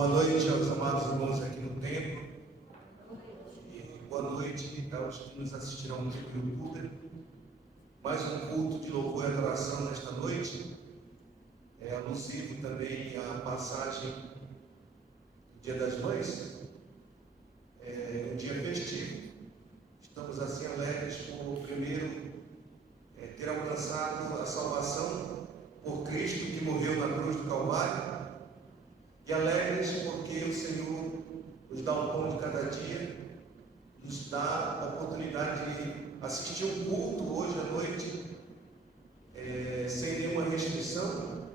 Boa noite aos amados irmãos aqui no templo. E boa noite aos que nos assistirão no YouTube. Mais um culto de louvor e adoração nesta noite. Alusivo também a passagem do Dia das Mães. Um dia festivo. Estamos assim alegres por primeiro ter alcançado a salvação por Cristo que morreu na cruz do Calvário. E alegres porque o Senhor nos dá o pão de cada dia, nos dá a oportunidade de assistir um culto hoje à noite, sem nenhuma restrição.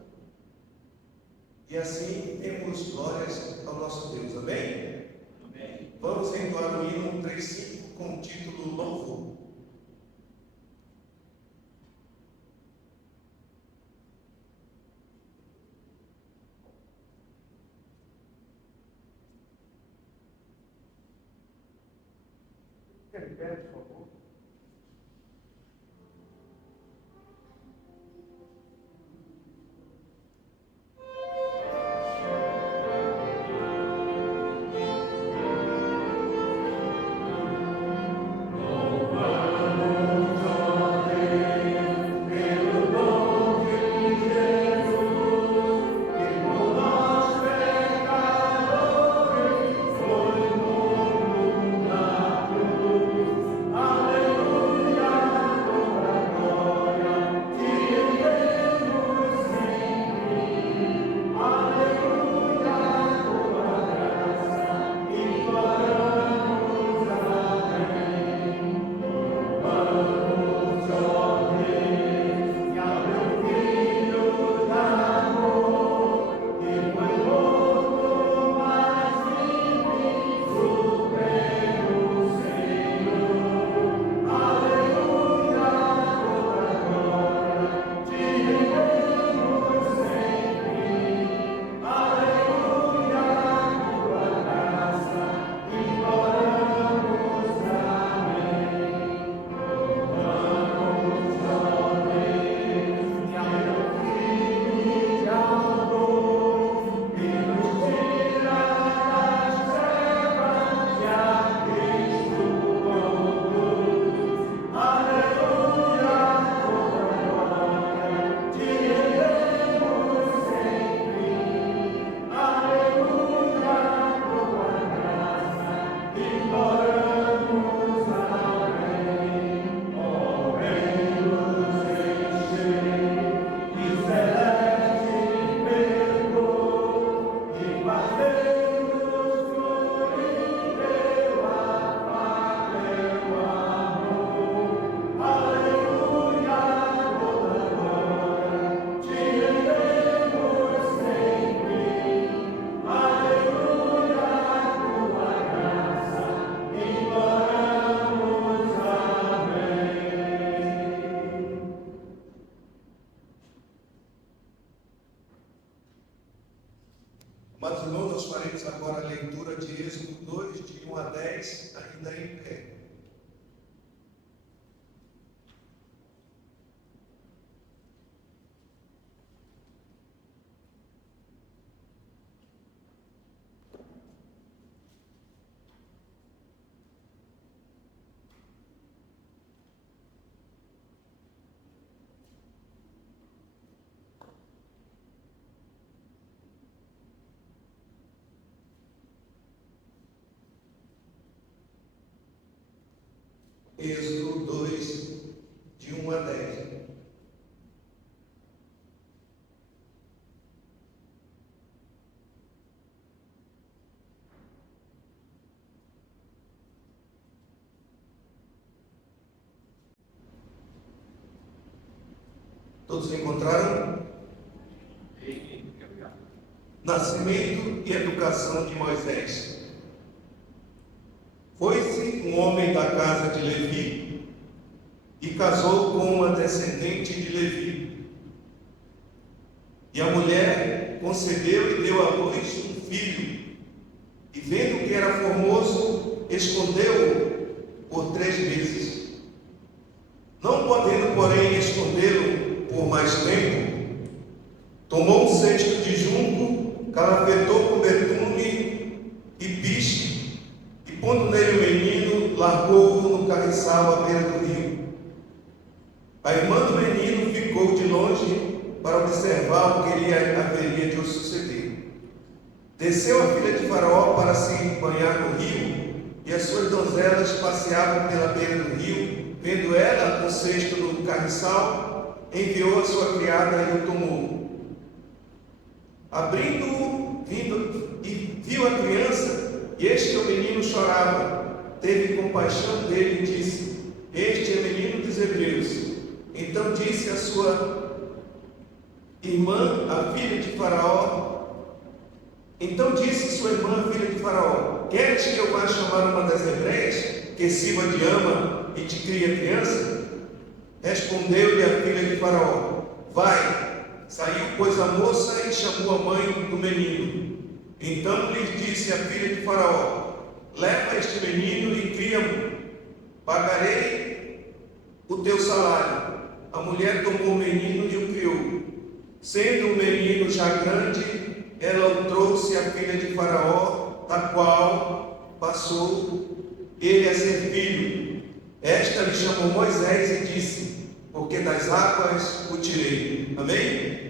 E assim temos glórias ao nosso Deus. Amém? Amém. Vamos entoar o hino 3:5 com o título Louvor. Repete, por favor. Amados irmãos, nós faremos agora a leitura de Êxodo 2, de 1 a 10, ainda em pé. Êxodo 2, de 1 a 10. Todos encontraram? Nascimento e educação de Moisés. Foi-se um homem da casa de Levi e casou com uma descendente de Levi. E a mulher concebeu e deu à luz um filho, e vendo que era formoso, escondeu-o por 3 meses. Não podendo, porém, escondê-lo por mais tempo, tomou um cesto de junco, calafetou com betume largou-o no carriçal à beira do rio. A irmã do menino ficou de longe para observar o que lhe haveria de suceder. Desceu a filha de Faraó para se banhar no rio, e as suas donzelas passeavam pela beira do rio. Vendo ela um cesto no carriçal, enviou a sua criada e o tomou. Abrindo-o, viu a criança, e eis que o menino chorava. Teve compaixão dele e disse: este é menino dos hebreus. Então disse a sua irmã, a filha de Faraó, queres que eu vá chamar uma das hebreias, que sirva de ama e te crie a criança? Respondeu-lhe a filha de Faraó: vai. Saiu, pois, a moça e chamou a mãe do menino. Então lhes disse a filha de Faraó: leva este menino e cria-mo, pagarei o teu salário. A mulher tomou o menino e o criou. Sendo o menino já grande, ela o trouxe à filha de Faraó, da qual passou ele a ser filho. Esta lhe chamou Moisés e disse: porque das águas o tirei. Amém?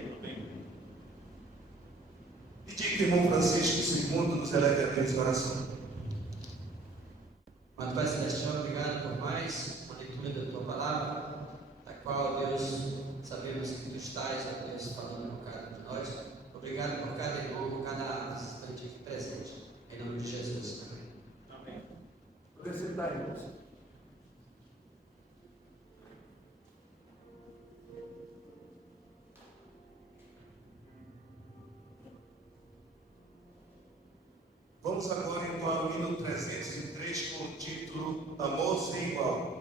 Pedi que o irmão Francisco II nos eleve a Deus em oração. Mas, Pai Celestial, obrigado por mais uma leitura da Tua Palavra, da qual, Deus, sabemos que Tu estás, ó Deus, falando com cada um de nós. Obrigado por cada irmão, por cada visitante aqui presente. Em nome de Jesus. Amém. Amém. Vou recitar, irmãos. Vamos agora então ao hino 303 com o título Amor Sem Igual.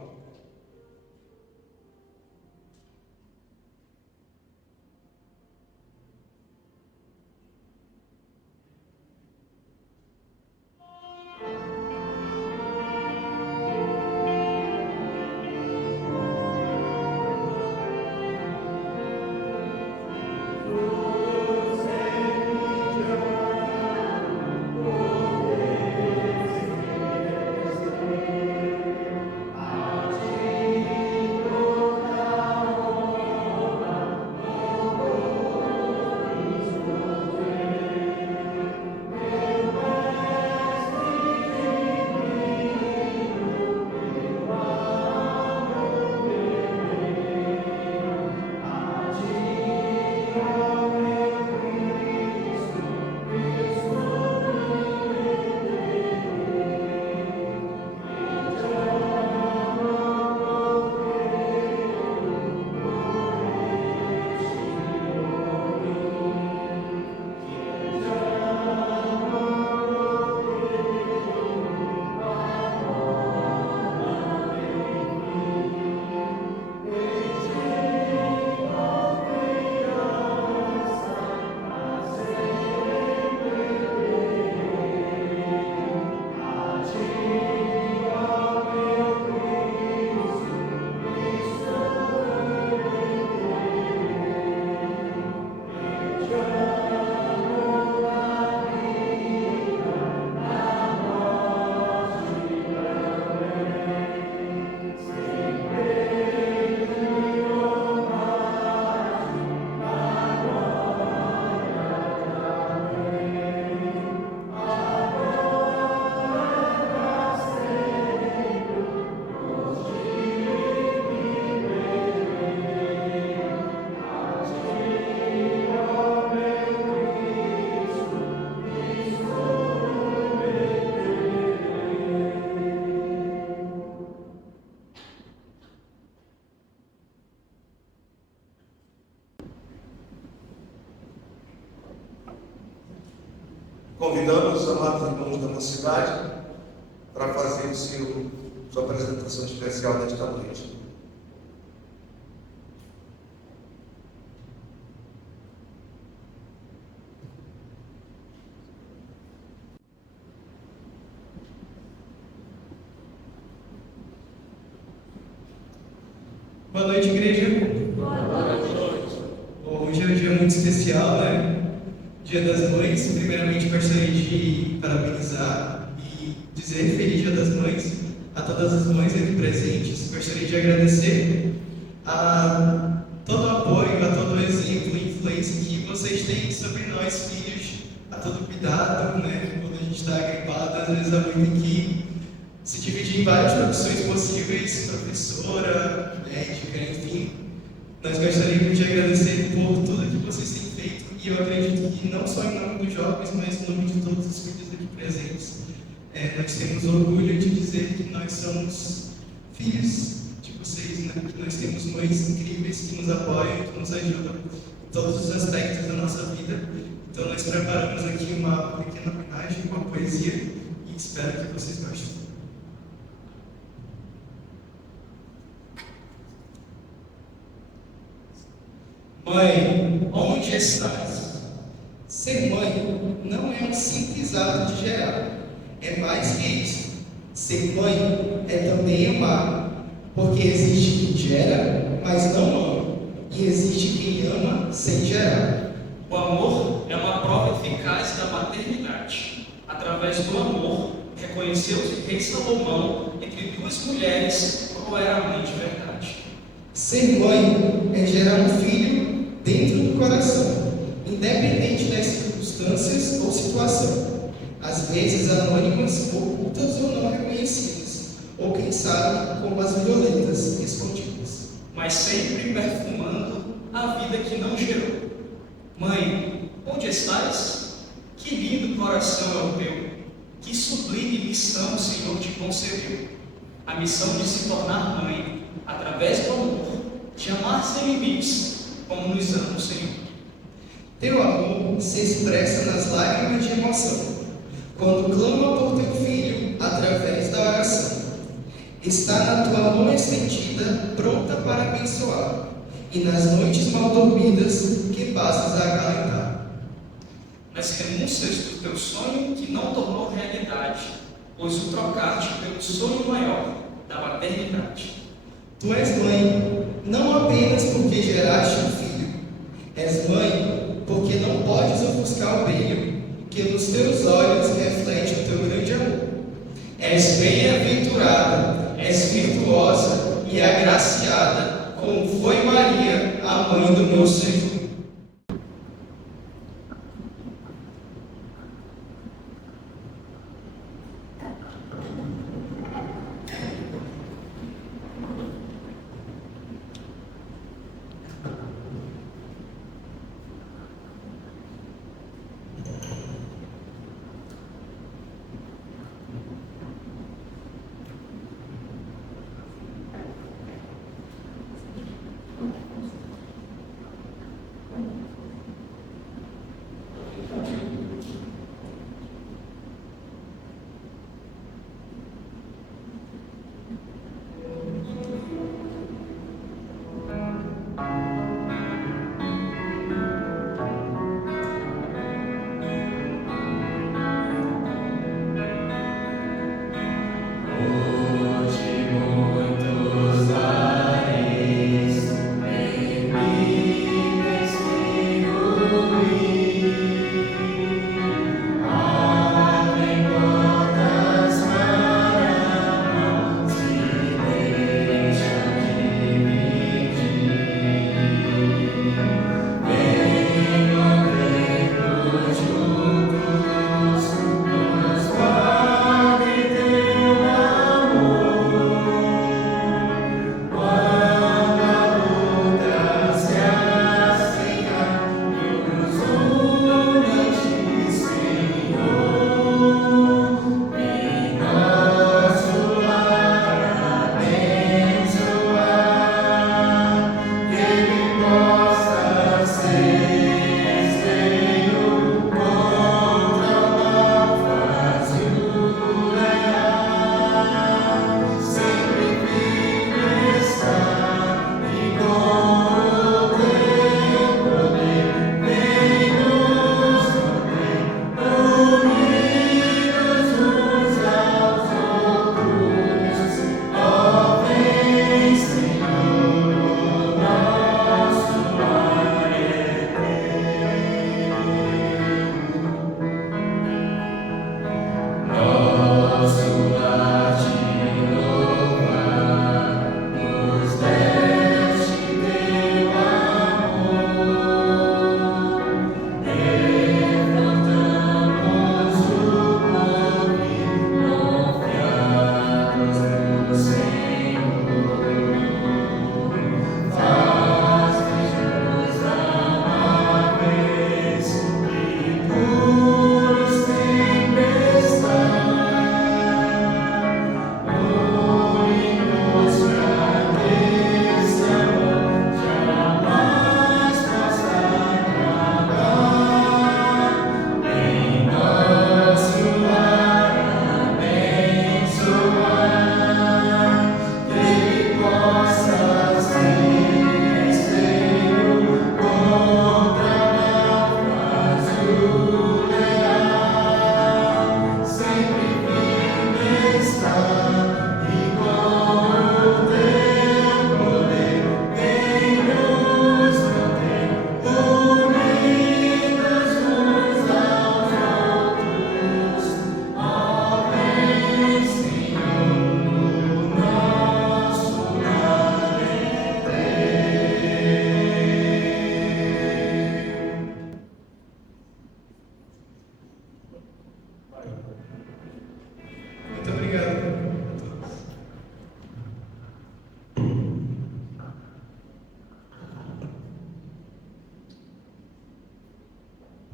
Convidamos os amados irmãos da mocidade para fazer sua apresentação especial nesta noite. Boa noite, igreja. Boa noite. Hoje é um dia muito especial, né? Dia das Mães. Primeiramente, gostaria de parabenizar e dizer Feliz Dia das Mães a todas as mães aqui presentes. Gostaria de agradecer a todo o apoio, a todo o exemplo e influência que vocês têm sobre nós, filhos, a todo o cuidado, né? Quando a gente está gripado, às vezes a mãe tem que se dividir em várias profissões possíveis, professora, médica, enfim. Nós gostaríamos de agradecer por tudo que vocês têm feito e eu acredito que não só em nome dos jovens, mas em nome de todos os filhos aqui presentes. Nós temos orgulho de dizer que nós somos filhos de vocês, né? Que nós temos mães incríveis que nos apoiam, que nos ajudam em todos os aspectos da nossa vida. Então nós preparamos aqui uma pequena homenagem, uma poesia e espero que vocês gostem. Mãe, onde estás? Ser mãe não é um simples ato de gerar, é mais que isso. Ser mãe é também amar, porque existe quem gera, mas não ama, e existe quem ama sem gerar. O amor é uma prova eficaz da maternidade. Através do amor, reconheceu-se o rei Salomão entre duas mulheres qual era a mãe de verdade. Ser mãe é gerar um filho dentro do coração, independente das circunstâncias ou situação, às vezes anônimas, ocultas ou não reconhecidas, ou quem sabe, como as violetas escondidas. Mas sempre perfumando a vida que não gerou. Mãe, onde estás? Que lindo coração é o teu, que sublime missão o Senhor te concedeu. A missão de se tornar mãe, através do amor, de amar sem limites, como nos ama o Senhor. Teu amor se expressa nas lágrimas de emoção, quando clama por teu filho através da oração. Está na tua mão estendida, pronta para abençoar, e nas noites mal dormidas que passas a acalentar. Nas renúncias do teu sonho que não tornou realidade, pois o trocaste pelo sonho maior da maternidade. Tu és mãe, não apenas porque geraste um filho. És mãe porque não podes ofuscar o brilho que nos teus olhos reflete o teu grande amor. És bem-aventurada, és virtuosa e agraciada, como foi Maria, a mãe do meu Senhor.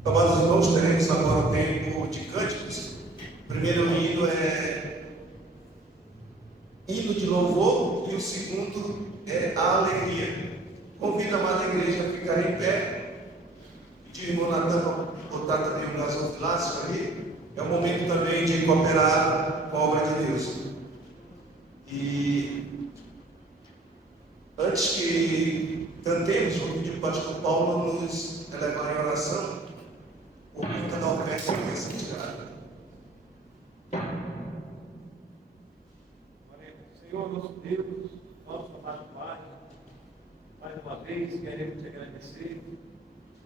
Amados irmãos, teremos agora o tempo de cânticos. O primeiro hino é hino de louvor e o segundo é a alegria. Convido a amada igreja a ficar em pé. Pedir ao irmão Natan para botar também um gasofilácio ali. É um momento também de cooperar com a obra de Deus. E antes que cantemos, vou pedir para o pastor Paulo nos elevar em oração por conta da oferta que é santificada. Senhor, nosso Deus, nosso amado Pai, mais uma vez queremos te agradecer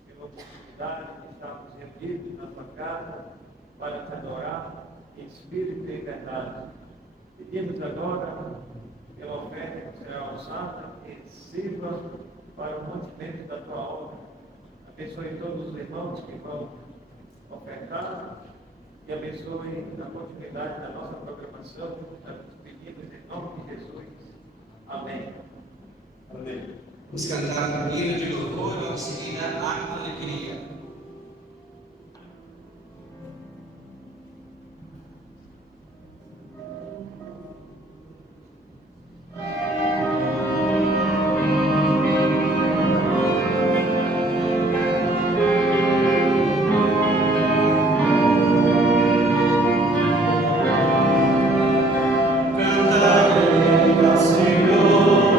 pela oportunidade de estarmos reunidos na tua casa para te adorar em espírito e em verdade. Pedimos agora pela oferta que será usada e sirva para o mantimento da tua obra. Abençoe todos os irmãos que vão ofertar e abençoe a continuidade da nossa programação. Pedimos em nome de Jesus. Amém. Amém. Vamos cantar um hino de louvor, logo em seguida a alegria. Senhor,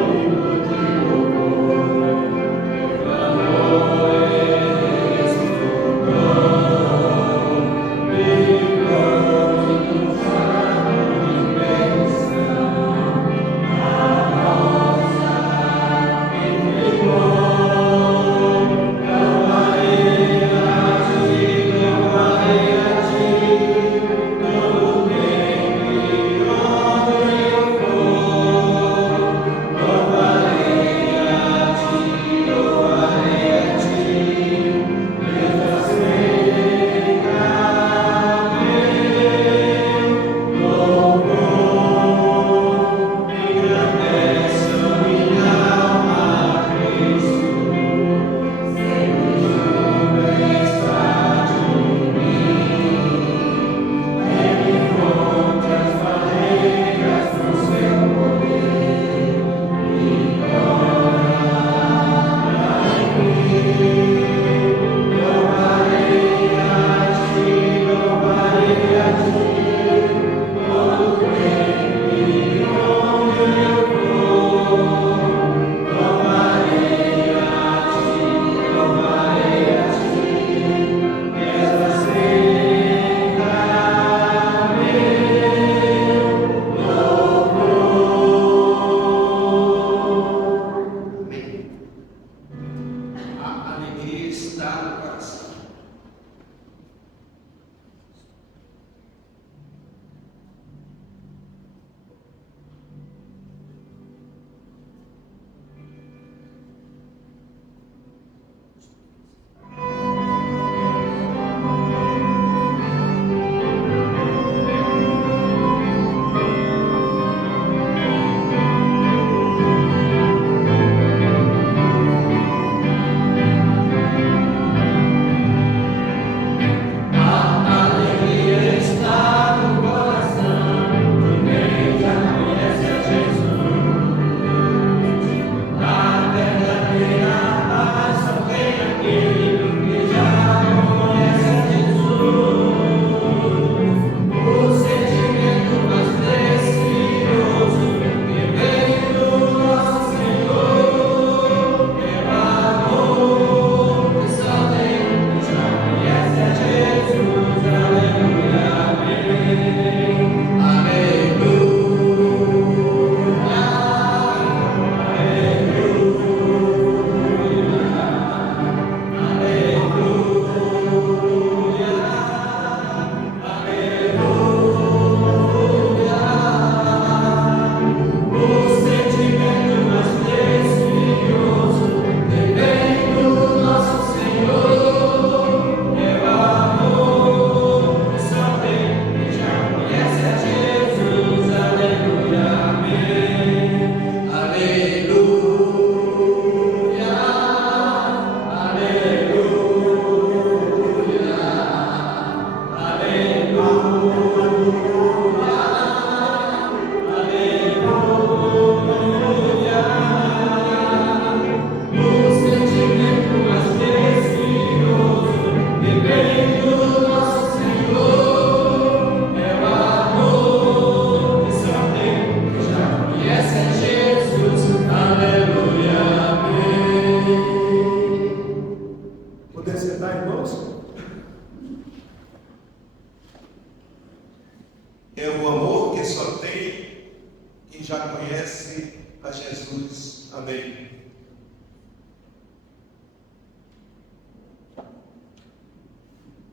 pertence a Jesus. Amém.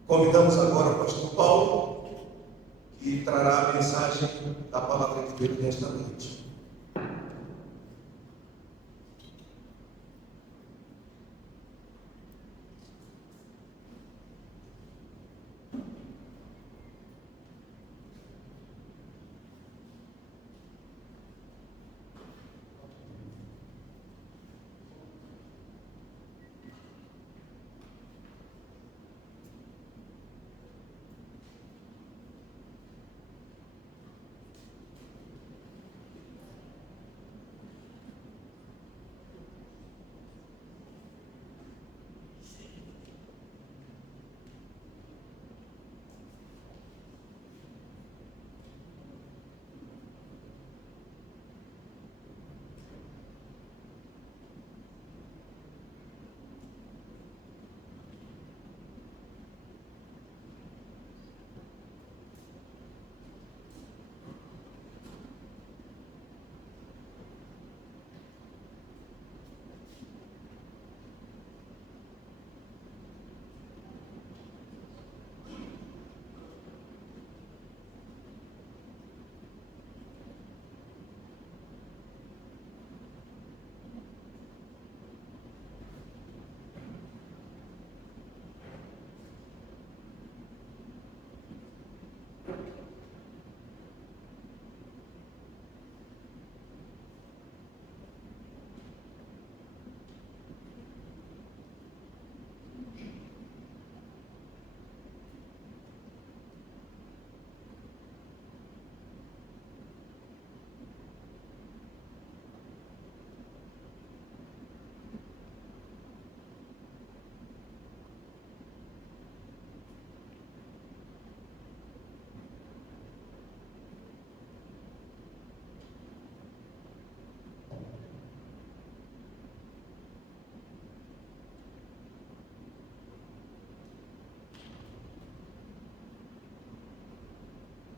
Convidamos agora o pastor Paulo, que trará a mensagem da palavra de Deus nesta noite.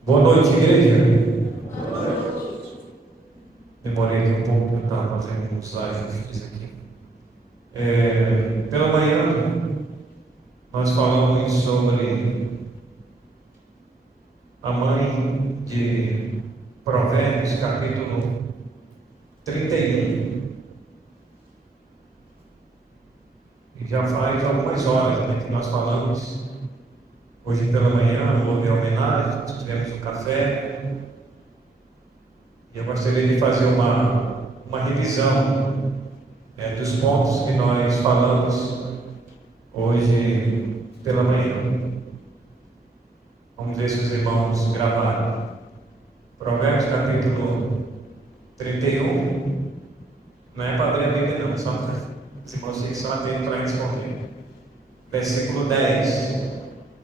Boa noite, igreja. Demorei um pouco, eu estava fazendo uns ajustes aqui. Pela manhã, nós falamos sobre a mãe de Provérbios, capítulo 31. E já faz algumas horas, né, que nós falamos. Hoje pela manhã houve a homenagem, tivemos um café. E eu gostaria de fazer uma revisão dos pontos que nós falamos hoje pela manhã. Vamos ver se os irmãos gravaram. Provérbios capítulo 31. Não é para abrir a Bíblia não, só para os irmãos fiquem só atentos para responder. Versículo 10.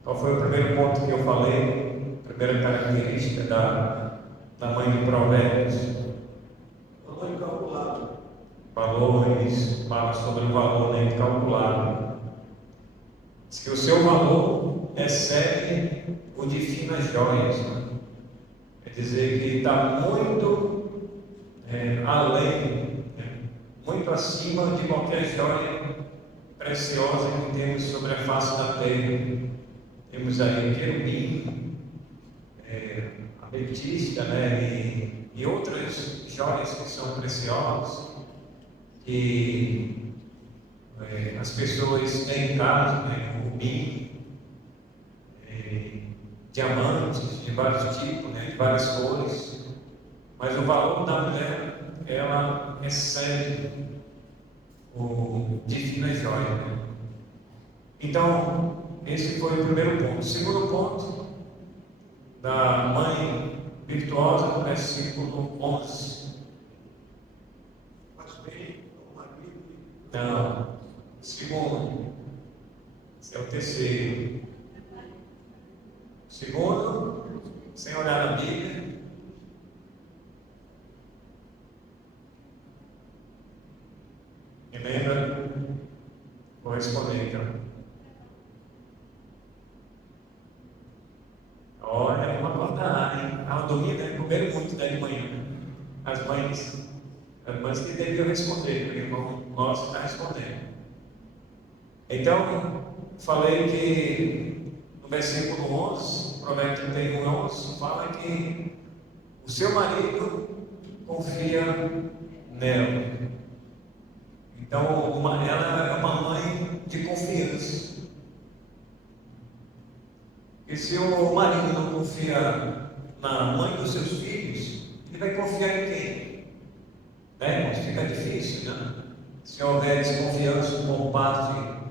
Qual foi o primeiro ponto que eu falei? A primeira característica da mãe de Provérbios. Valor incalculável. Valores, fala sobre o valor incalculável. Diz que o seu valor excede o de finas joias. Né? Quer dizer que está muito além, muito acima de qualquer joia preciosa que temos sobre a face da terra. Temos aí querubim, ametista, né? E outras joias que são preciosas, que as pessoas têm em casa, né? Rubim, diamantes de vários tipos, né? De várias cores, mas o valor da mulher, ela excede o de fina joia. Né? Então, esse foi o primeiro ponto. O segundo ponto, da mãe virtuosa, no versículo 11. Faz bem ao marido. Não. Segundo. Esse é o terceiro. Segundo, sem olhar na Bíblia. Me lembra? Vou responder então. Olha, uma acordar, hein? Ela dormia, né? Comeram muito, né, de manhã. As mães mas que deviam responder, porque o irmão nosso está respondendo. Então, falei que no versículo 11, Provérbios 31, 11, fala que o seu marido confia nela. Então, ela é uma mãe de confiança. E se o marido não confia na mãe dos seus filhos, ele vai confiar em quem? Mas fica difícil, né? Se houver desconfiança por parte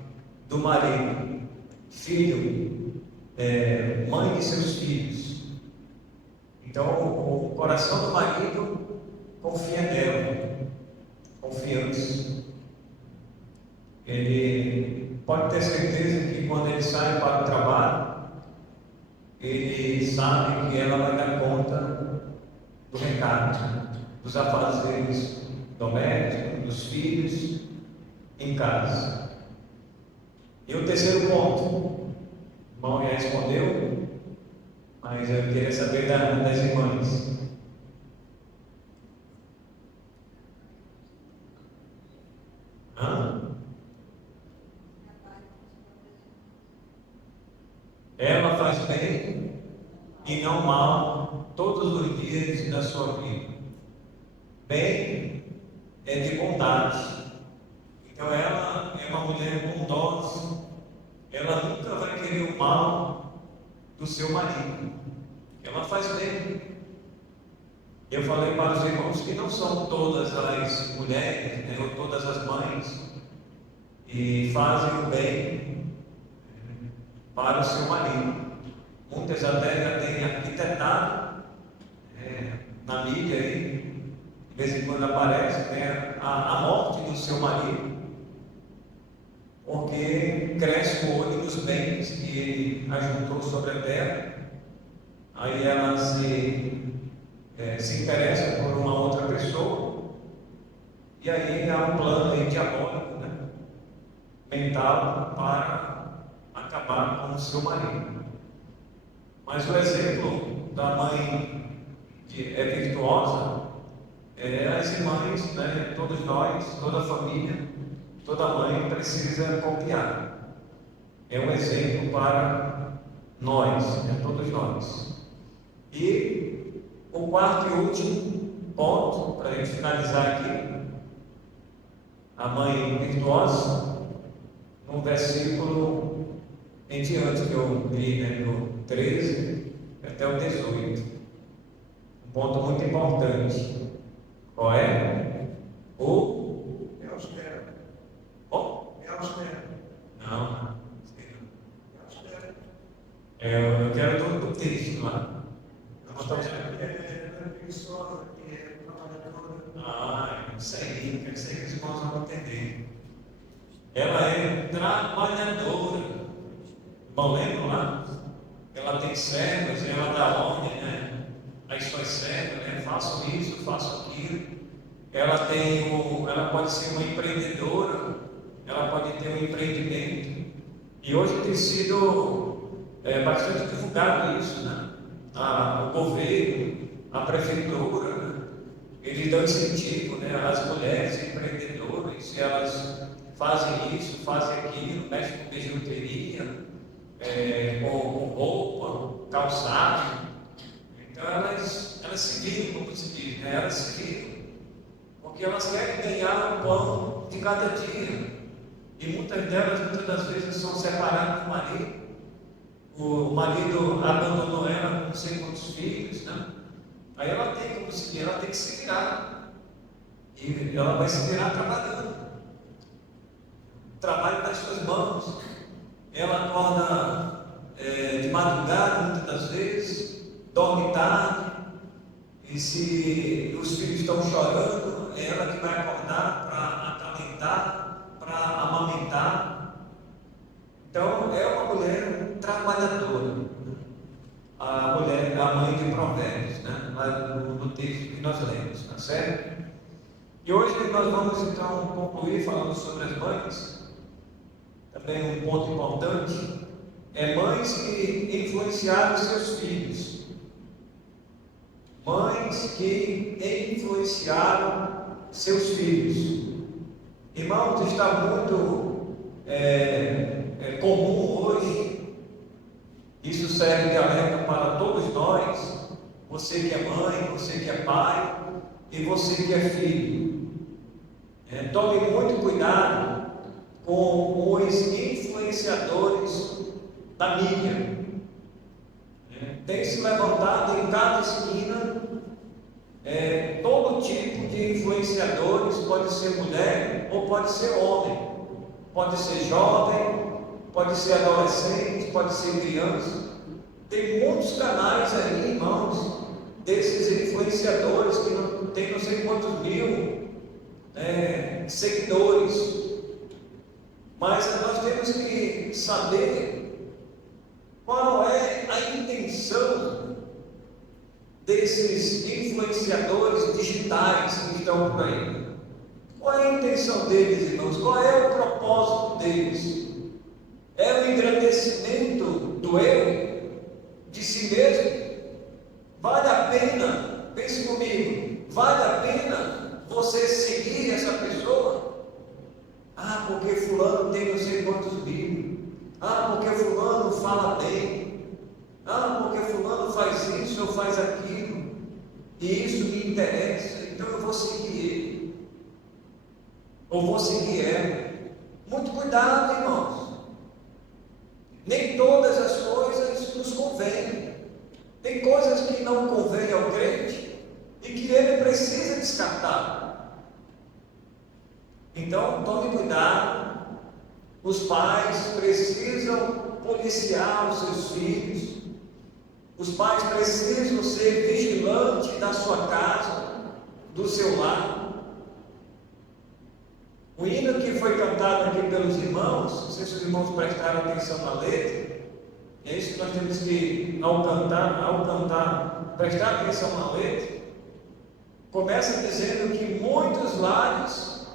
do marido, filho, mãe de seus filhos. Então, o coração do marido confia nela, confiança. Ele pode ter certeza que quando ele sai para o trabalho, ele sabe que ela vai dar conta do recado, dos afazeres domésticos, dos filhos em casa. E o terceiro ponto, o irmão já respondeu, mas eu queria saber das irmãs. Ela faz bem e não mal todos os dias da sua vida. Bem é de bondade. Então ela é uma mulher bondosa. Ela nunca vai querer o mal do seu marido. Ela faz bem. Eu falei para os irmãos que não são todas as mulheres, ou todas as mães, e fazem o bem para o seu marido. Muitas até já têm arquitetado na mídia aí, de vez em quando aparece a morte do seu marido, porque cresce o olho dos bens que ele ajuntou sobre a terra. Aí ela se interessa por uma outra pessoa, e aí há um plano aí diabólico, mental, para acabar com o seu marido. Mas o exemplo da mãe que é virtuosa as irmãs, todos nós, toda a família, toda mãe precisa copiar. É um exemplo para nós, todos nós. E o quarto e último ponto, para a gente finalizar aqui, a mãe virtuosa, no versículo em diante que eu li, do 13 até o 18. Um ponto muito importante. Qual é? É austero. Oh? É austero. Não. É austero. Eu quero do texto lá. É preguiçosa, que é trabalhadora. Isso aí, eu sei que os irmãos vão entender. Ela é trabalhadora. Irmão, lembra lá? Ela tem servas, ela dá ordem, às suas servas, façam isso, façam aquilo. Ela pode ser uma empreendedora, ela pode ter um empreendimento. E hoje tem sido bastante divulgado isso, o governo, a prefeitura, eles dão incentivo, às mulheres empreendedoras, e elas fazem isso, fazem aquilo, mexem com bijuteria, com roupa, calçado. Então elas se viram, como se diz, elas se viram, porque elas querem ganhar o pão de cada dia. E muitas das vezes são separadas do marido. O marido abandonou ela com não sei quantos filhos, Aí ela tem como se diz, ela tem que se virar. E ela vai se virar trabalhando. Trabalho nas suas mãos. Ela acorda de madrugada, muitas das vezes, dorme tarde, e se os filhos estão chorando, é ela que vai acordar para acalentar, para amamentar. Então, é uma mulher trabalhadora, a mãe de Provérbios, lá no texto que nós lemos, tá certo? E hoje nós vamos então concluir falando sobre as mães. Também um ponto importante é mães que influenciaram seus filhos. Mães que influenciaram seus filhos. Irmãos, está muito comum hoje, isso serve de alerta para todos nós, você que é mãe, você que é pai e você que é filho. Tome muito cuidado com os influenciadores da mídia. Tem se levantado em cada esquina todo tipo de influenciadores, pode ser mulher ou pode ser homem, pode ser jovem, pode ser adolescente, pode ser criança. Tem muitos canais aí, irmãos, desses influenciadores que não tem não sei quantos mil seguidores. Mas nós temos que saber qual é a intenção desses influenciadores digitais que estão por aí. Qual é a intenção deles, irmãos? Qual é o propósito deles? É o engrandecimento do eu, de si mesmo? Vale a pena, pense comigo, vale a pena você seguir essa pessoa? Ah, porque fulano tem não sei quantos mil. Ah, porque fulano fala bem. Ah, porque fulano faz isso ou faz aquilo. E isso me interessa, então eu vou seguir ele. Ou vou seguir ela. Muito cuidado, irmãos. Nem todas as coisas nos convêm. Tem coisas que não convêm ao crente e que ele precisa descartar. Então, tome cuidado. Os pais precisam policiar os seus filhos. Os pais precisam ser vigilantes da sua casa, do seu lar. O hino que foi cantado aqui pelos irmãos, não sei se os irmãos prestaram atenção na letra, é isso que nós temos que, ao cantar, prestar atenção na letra. Começa dizendo que muitos lares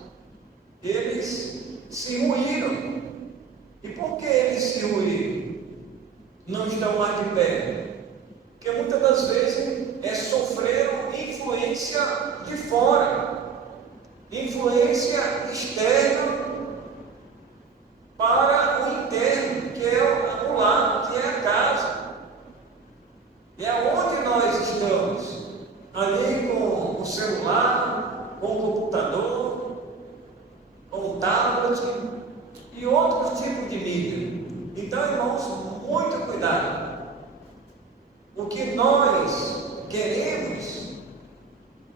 eles se ruíram. E por que eles se ruíram? Não estão mais de pé. Porque muitas das vezes sofreram influência de fora, influência externa para o interno, que é o lar, que é a casa. E é onde nós estamos, ali com o celular, com o computador, com o tablet e outros tipos de mídia. Então, irmãos, muito cuidado. O que nós queremos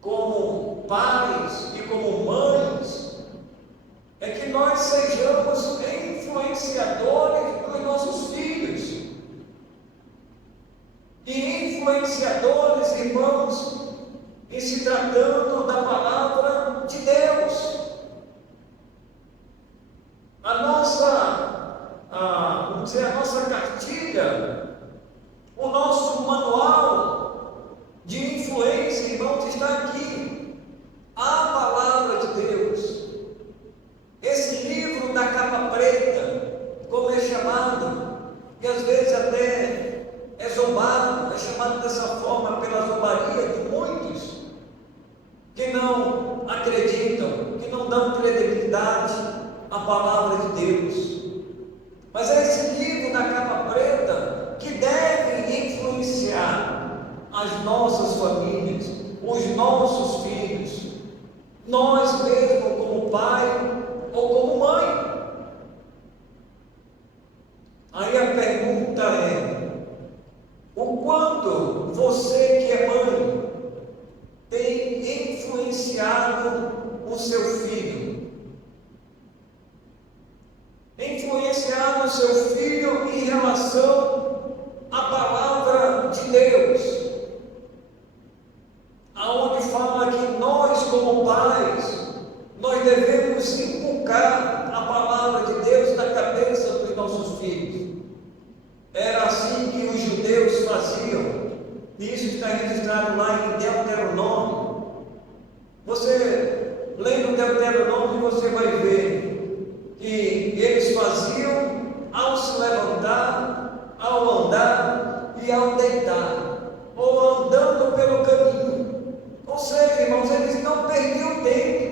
como pais e como mães é que nós sejamos influenciadores dos nossos filhos. E influenciadores, irmãos, em se tratando da palavra de Deus. Vamos dizer, a nossa cartilha, o nosso manual de influência, irmãos, está aqui. A palavra de Deus. Esse livro da capa preta, como é chamado, e às vezes até é zombado, é chamado dessa forma pela zombaria de muitos que não acreditam, que não dão credibilidade à palavra de Deus. Mas é esse livro da capa preta que deve influenciar as nossas famílias, os nossos filhos, nós mesmos como pai ou como mãe. Aí a pergunta é: o quanto você que é mãe tem influenciado o seu filho? Influenciado o seu filho em relação à palavra de Deus, aonde fala que nós como pais, nós devemos inculcar a palavra de Deus na cabeça dos nossos filhos. Era assim que os judeus faziam, e isso está registrado lá em Deuteronômio. Você lê no Deuteronômio e você vai ver que eles faziam ao se levantar, ao andar e ao deitar, ou andando pelo caminho. Ou seja, irmãos, eles não perdiam tempo.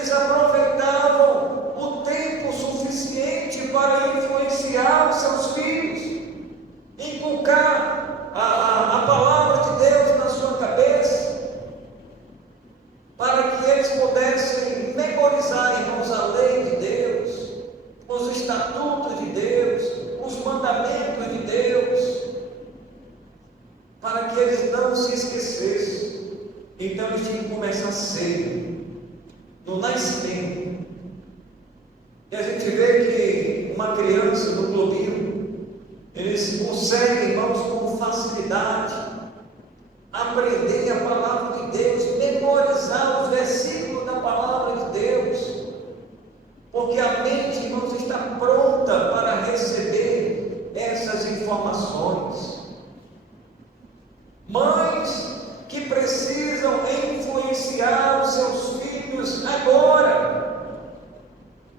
eles aproveitavam o tempo suficiente para influenciar os seus filhos, inculcar a palavra de Deus na sua cabeça, para que eles pudessem memorizar, irmãos, a lei de Deus, os estatutos de Deus, os mandamentos de Deus, para que eles não se esquecessem. Então eles tinham que começar cedo, no nascimento. E a gente vê que uma criança no globinho, eles conseguem, irmãos, com facilidade, aprender a palavra de Deus, memorizar os versículos da palavra de Deus, porque a mente, irmãos, está pronta para receber essas informações. Mães que precisam influenciar os seus filhos agora.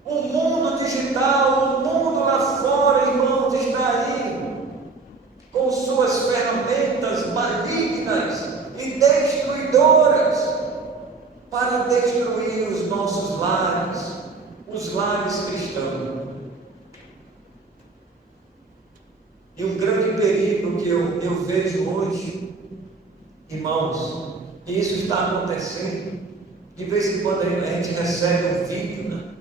O mundo digital, o mundo lá fora, irmãos, está aí com suas ferramentas malignas e destruidoras para destruir os nossos lares, os lares cristãos. E um grande perigo que eu vejo hoje, irmãos, e isso está acontecendo, de vez em quando a gente recebe um vídeo, né?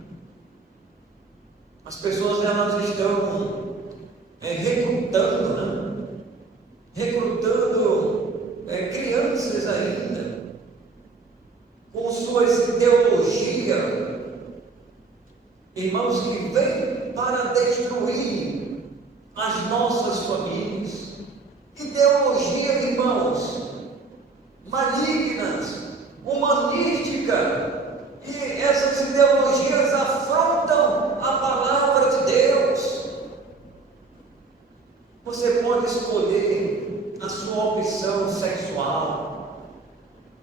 As pessoas, elas estão recrutando, né? Recrutando crianças ainda, com suas ideologias, irmãos, que vêm para destruir as nossas famílias. Ideologia, irmãos, malignas, humanísticas, e essas ideologias afrontam a palavra de Deus. Você pode escolher a sua opção sexual.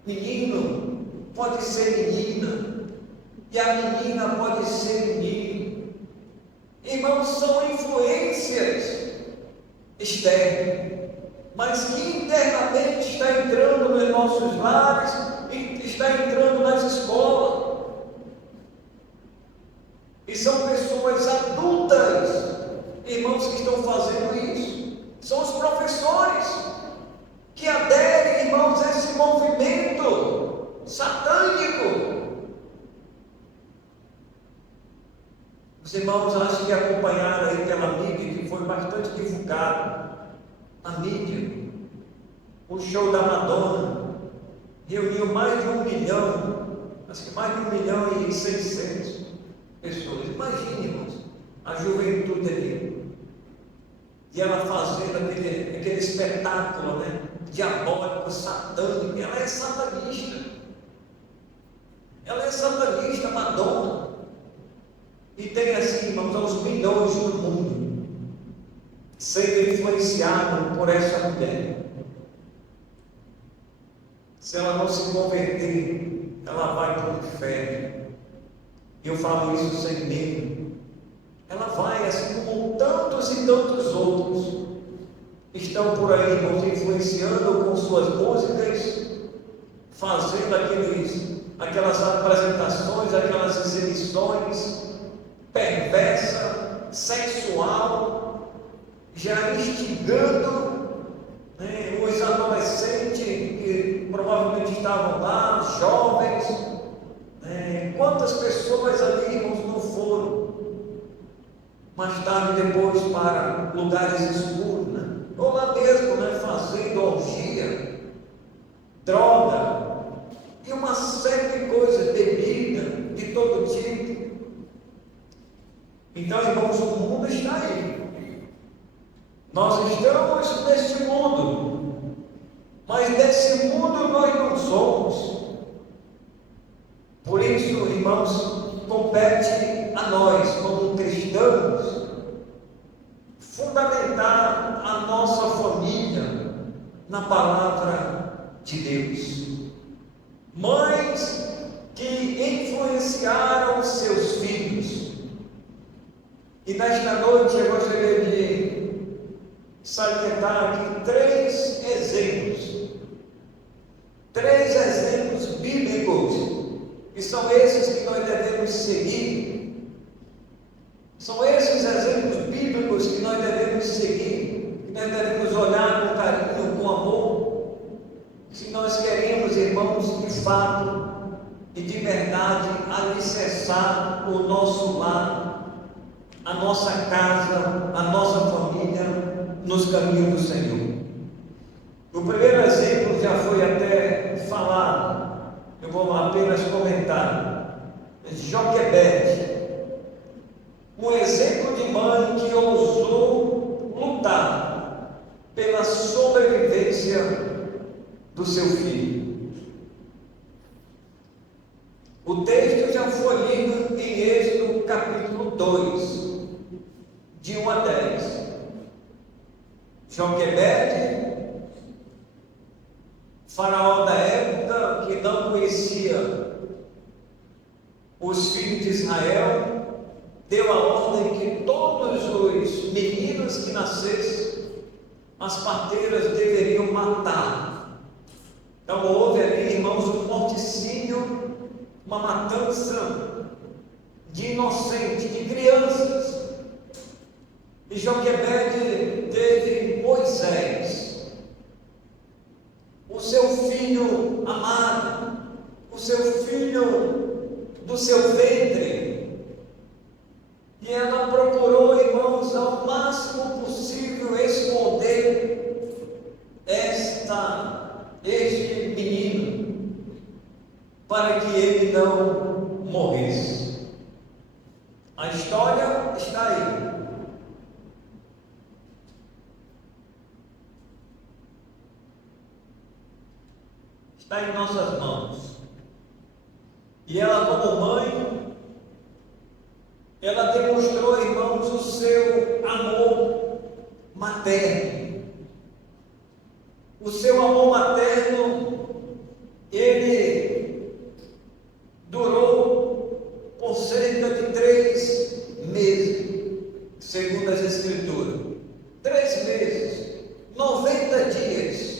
Menino pode ser menina, e a menina pode ser menino. Irmãos, são influências externas, mas que internamente está entrando nos nossos lares e está entrando nas escolas. E são pessoas adultas, irmãos, que estão fazendo isso. São os professores que aderem, irmãos, a esse movimento satânico. Os irmãos acham que acompanharam aí pela mídia, que foi bastante divulgado na mídia, o show da Madonna reuniu mais de 1 milhão, acho que mais de 1.600.000 pessoas. Imagine, irmãos, a juventude ali, e ela fazendo aquele espetáculo, né, diabólico, satânico. Ela é satanista, Madonna. E tem assim, irmãos, aos milhões no mundo sendo influenciado por essa mulher. Se ela não se converter, ela vai para o inferno. Eu falo isso sem medo. Ela vai, assim como tantos e tantos outros estão por aí, irmãos, influenciando com suas músicas, fazendo aquelas apresentações, aquelas exibições perversa, sexual, já instigando, né, os adolescentes que provavelmente estavam lá, jovens, né, quantas pessoas ali, irmãos, não foram mais tarde depois para lugares escuros, né, ou lá mesmo, né, fazendo orgia, droga e uma série de coisas, bebida de todo tipo. Então, irmãos, o mundo está aí. Nós estamos neste mundo, mas desse mundo nós não somos. Por isso, irmãos, compete a nós, como cristãos, fundamentar a nossa família na palavra de Deus. Mães que influenciaram seus filhos. E nesta noite eu gostaria de salientar aqui 3 exemplos bíblicos E são esses que nós devemos seguir. São esses exemplos bíblicos que nós devemos seguir, que nós devemos olhar com carinho, com amor, se nós queremos, irmãos, de fato e de verdade, alicerçar o nosso lar, a nossa casa, a nossa família nos caminhos do Senhor. O primeiro exemplo já foi até falado, eu vou apenas comentar. Joquebede, um exemplo de mãe que ousou lutar pela sobrevivência do seu filho. O texto já foi lido em Êxodo capítulo 2, de 1 a 10. Joquebede, faraó da época, que não conhecia os filhos de Israel, deu a ordem que todos os meninos que nascessem, as parteiras deveriam matar. Então houve ali, irmãos, um morticínio, uma matança de inocentes, de crianças. E Joquebede teve Moisés, o seu filho amado, o seu filho do seu ventre. E ela procurou, irmãos, ao máximo possível esconder este menino, para que ele não morresse. A história está aí. Está em nossas mãos. E ela, como mãe, ela demonstrou, irmãos, o seu amor materno. O seu amor materno, ele durou por cerca de 3 meses, segundo as Escrituras. 3 meses, 90 dias.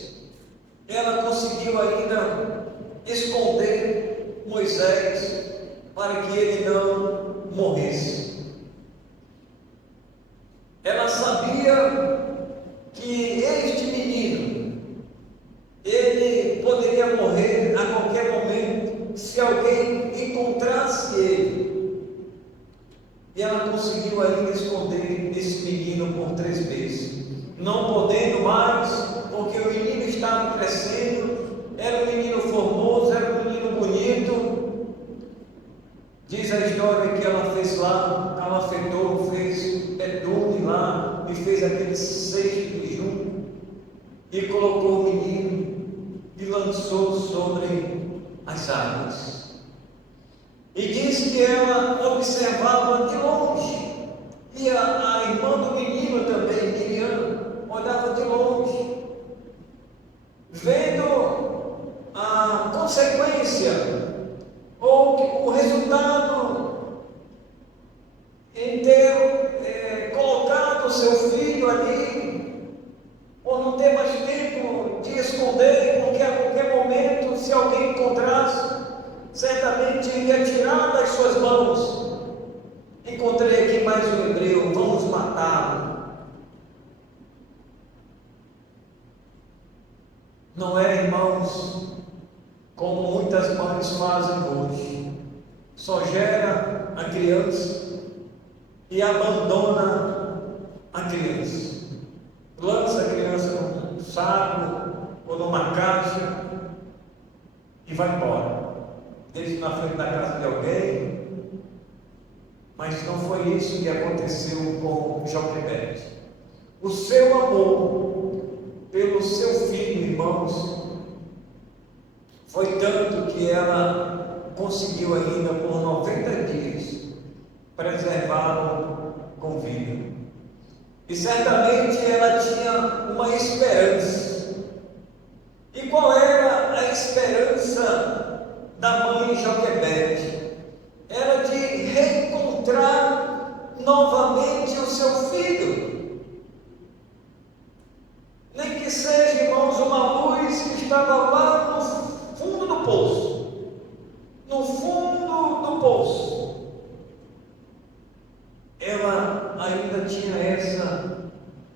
Ela conseguiu ainda esconder Moisés para que ele não morresse. Ela sabia que este menino, ele poderia morrer a qualquer momento se alguém encontrasse ele. E ela conseguiu ainda esconder esse menino por 3 meses, não podendo mais, porque o menino estava crescendo, era um menino formoso, era um menino bonito. Diz a história que ela fez lá, ela afetou, fez betume lá, e fez aquele cesto de junco, e colocou o menino, e lançou sobre as águas. E diz que ela observava de longe, e a irmã do menino também, Miriam, olhava de longe, vendo a consequência ou o resultado em ter colocado o seu filho ali, por não ter mais tempo de esconder, porque a qualquer momento, se alguém encontrasse, certamente iria tirar das suas mãos. Encontrei aqui mais um hebreu, vamos matá-lo. Não é, irmãos, como muitas mães fazem hoje. Só gera a criança e abandona a criança. Lança a criança num saco ou numa caixa e vai embora. Deixa na frente da casa de alguém. Mas não foi isso que aconteceu com Joquebede. O seu amor pelo seu filho, irmãos, foi tanto que ela conseguiu ainda por 90 dias preservá-lo com vida. E certamente ela tinha uma esperança. E qual era a esperança da mãe Joquebede? Era de reencontrar novamente o seu filho. Nem que seja, irmãos, uma luz que estava lá no fundo do poço, no fundo poço, ela ainda tinha essa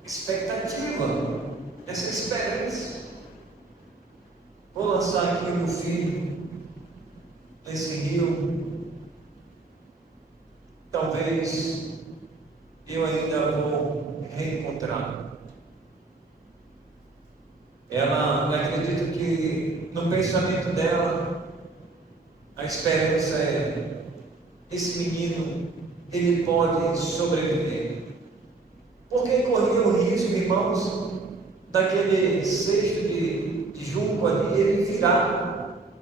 expectativa, essa esperança. Vou lançar aqui o meu filho nesse rio, talvez eu ainda vou reencontrá-lo. Ela, eu acredito que no pensamento dela, a esperança é: esse menino, ele pode sobreviver. Porque corria o risco, irmãos, daquele cesto de junco ali, ele virar.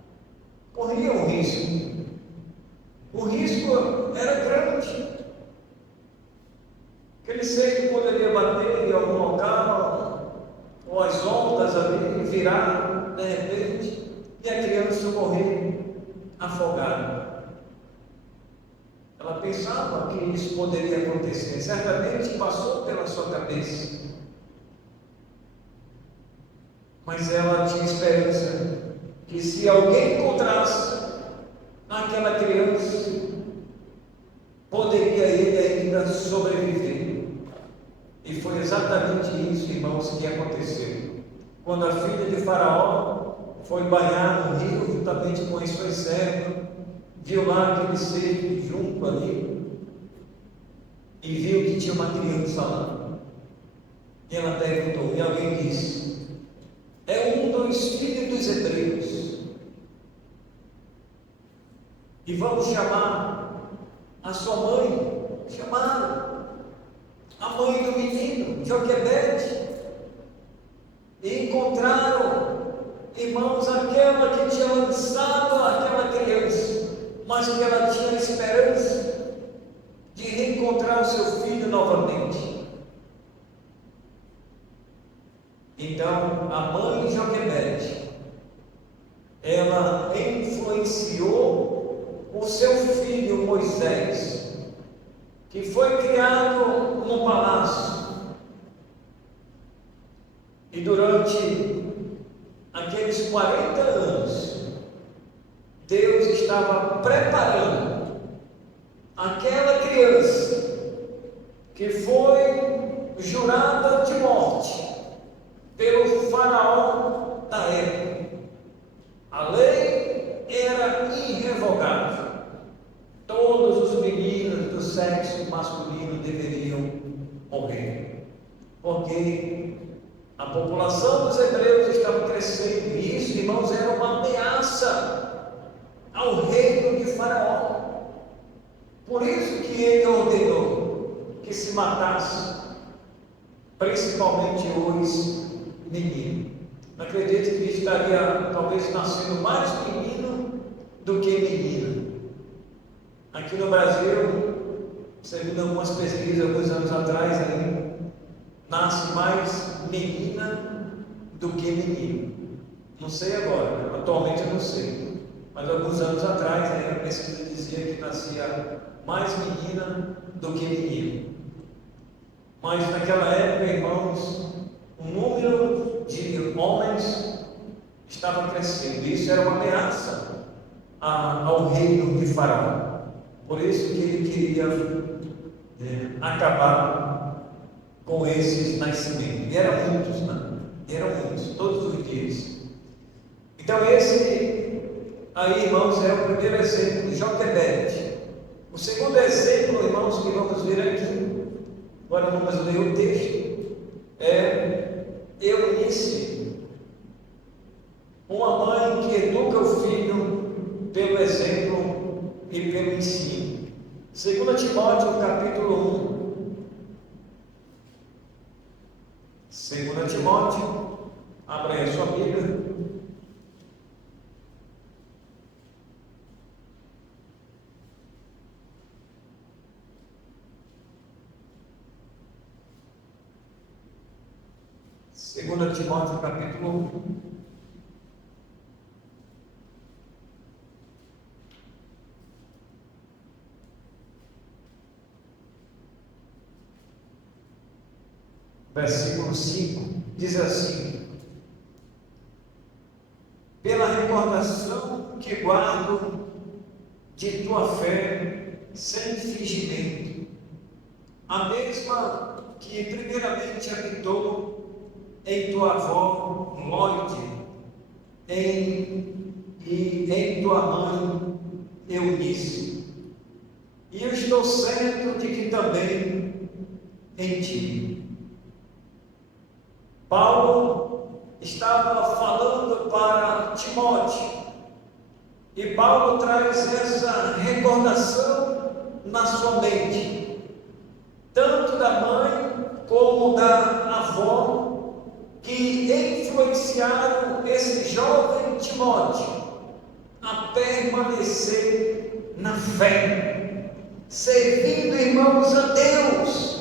Corria um risco. O risco era grande. Aquele cesto poderia bater em algum local, ou as ondas ali, virar de repente, e a criança morrer afogada. Ela pensava que isso poderia acontecer, certamente passou pela sua cabeça, mas ela tinha esperança que se alguém encontrasse aquela criança, poderia ele ainda sobreviver. E foi exatamente isso, irmãos, que aconteceu. Quando a filha de Faraó foi banhar no rio juntamente com as suas servas, viu lá aquele cesto de junco ali e viu que tinha uma criança lá. E ela perguntou, e alguém disse: é um dos filhos dos hebreus, e vamos chamar a sua mãe. Chamaram a mãe do menino, Joquebede, e encontraram, irmãos, aquela que tinha lançado aquela criança, mas que ela tinha esperança de reencontrar o seu filho novamente. Então, a mãe de Joquebede, ela influenciou o seu filho Moisés, que foi criado no palácio, e durante aqueles 40 anos, Deus estava preparando aquela criança que foi jurada de morte pelo faraó da época. A lei era irrevogável. Todos os meninos do sexo masculino deveriam morrer, porque a população dos hebreus estava crescendo, e isso, irmãos, era uma ameaça ao reino de Faraó. Por isso que ele ordenou que se matasse, principalmente os meninos. Acredito que estaria talvez nascendo mais menino do que menina. Aqui no Brasil, segundo algumas pesquisas alguns anos atrás, aí, nasce mais menina do que menino. Não sei agora, atualmente eu não sei, mas alguns anos atrás aí, a pesquisa dizia que nascia mais menina do que menino. Mas naquela época, irmãos, o número de homens estava crescendo. Isso era uma ameaça ao reino de Faraó. Por isso que ele queria acabar com esses nascimentos. E eram muitos, né? E eram muitos, todos os dias. Então esse aí, irmãos, é o primeiro exemplo de Joquebede. O segundo exemplo, irmãos, que vamos ver aqui, agora vamos ler o texto, é Eunice, uma mãe que educa o filho pelo exemplo e pelo ensino. 2 Timóteo capítulo 1. 2 Timóteo, abra aí a sua Bíblia. Segunda Timóteo capítulo 1. Versículo 5, diz assim: pela recordação que guardo de tua fé sem fingimento, a mesma que primeiramente habitou em tua avó Lóide e em tua mãe Eunice. E eu estou certo de que também em ti. Paulo estava falando para Timóteo, e Paulo traz essa recordação na sua mente, tanto da mãe como da avó, que influenciaram esse jovem Timóteo a permanecer na fé, servindo, irmãos, a Deus.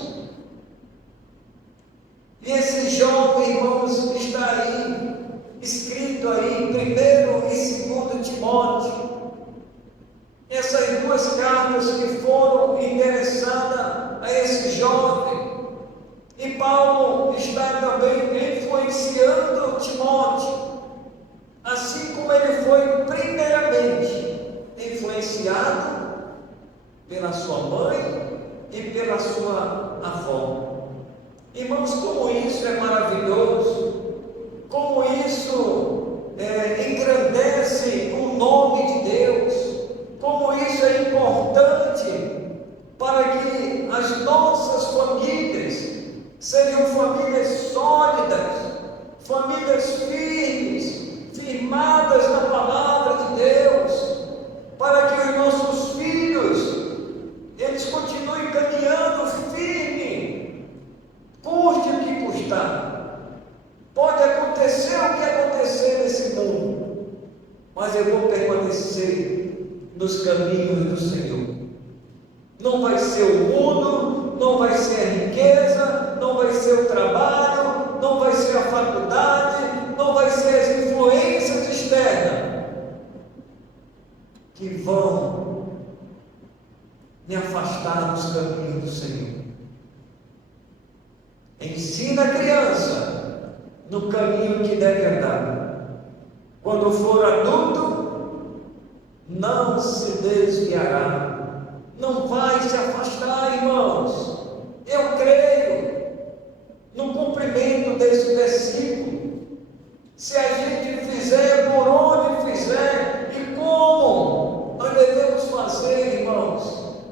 E esse jovem, irmãos, está aí, escrito aí, 1 e 2 Timóteo, essas duas cartas que foram endereçadas a esse jovem. E Paulo está também influenciando Timóteo, assim como ele foi primeiramente influenciado pela sua mãe e pela sua avó. Irmãos, como isso é maravilhoso, como isso engrandece o nome de Deus, como isso é importante para que as nossas famílias sejam famílias sólidas, famílias firmes, firmadas na palavra de Deus, para que os nossos filhos, eles continuem caminhando firme, custe o que custar. Pode acontecer o que acontecer nesse mundo, mas eu vou permanecer nos caminhos do Senhor. Não vai ser o mundo, não vai ser a riqueza, não vai ser o trabalho, não vai ser a faculdade, não vai ser as influências externas que vão me afastar dos caminhos do Senhor. Ensina a criança no caminho que deve andar. Quando for adulto, não se desviará. Não vai se afastar, irmãos. Eu creio no cumprimento desse versículo. Se a gente fizer por onde fizer e como nós devemos fazer, irmãos,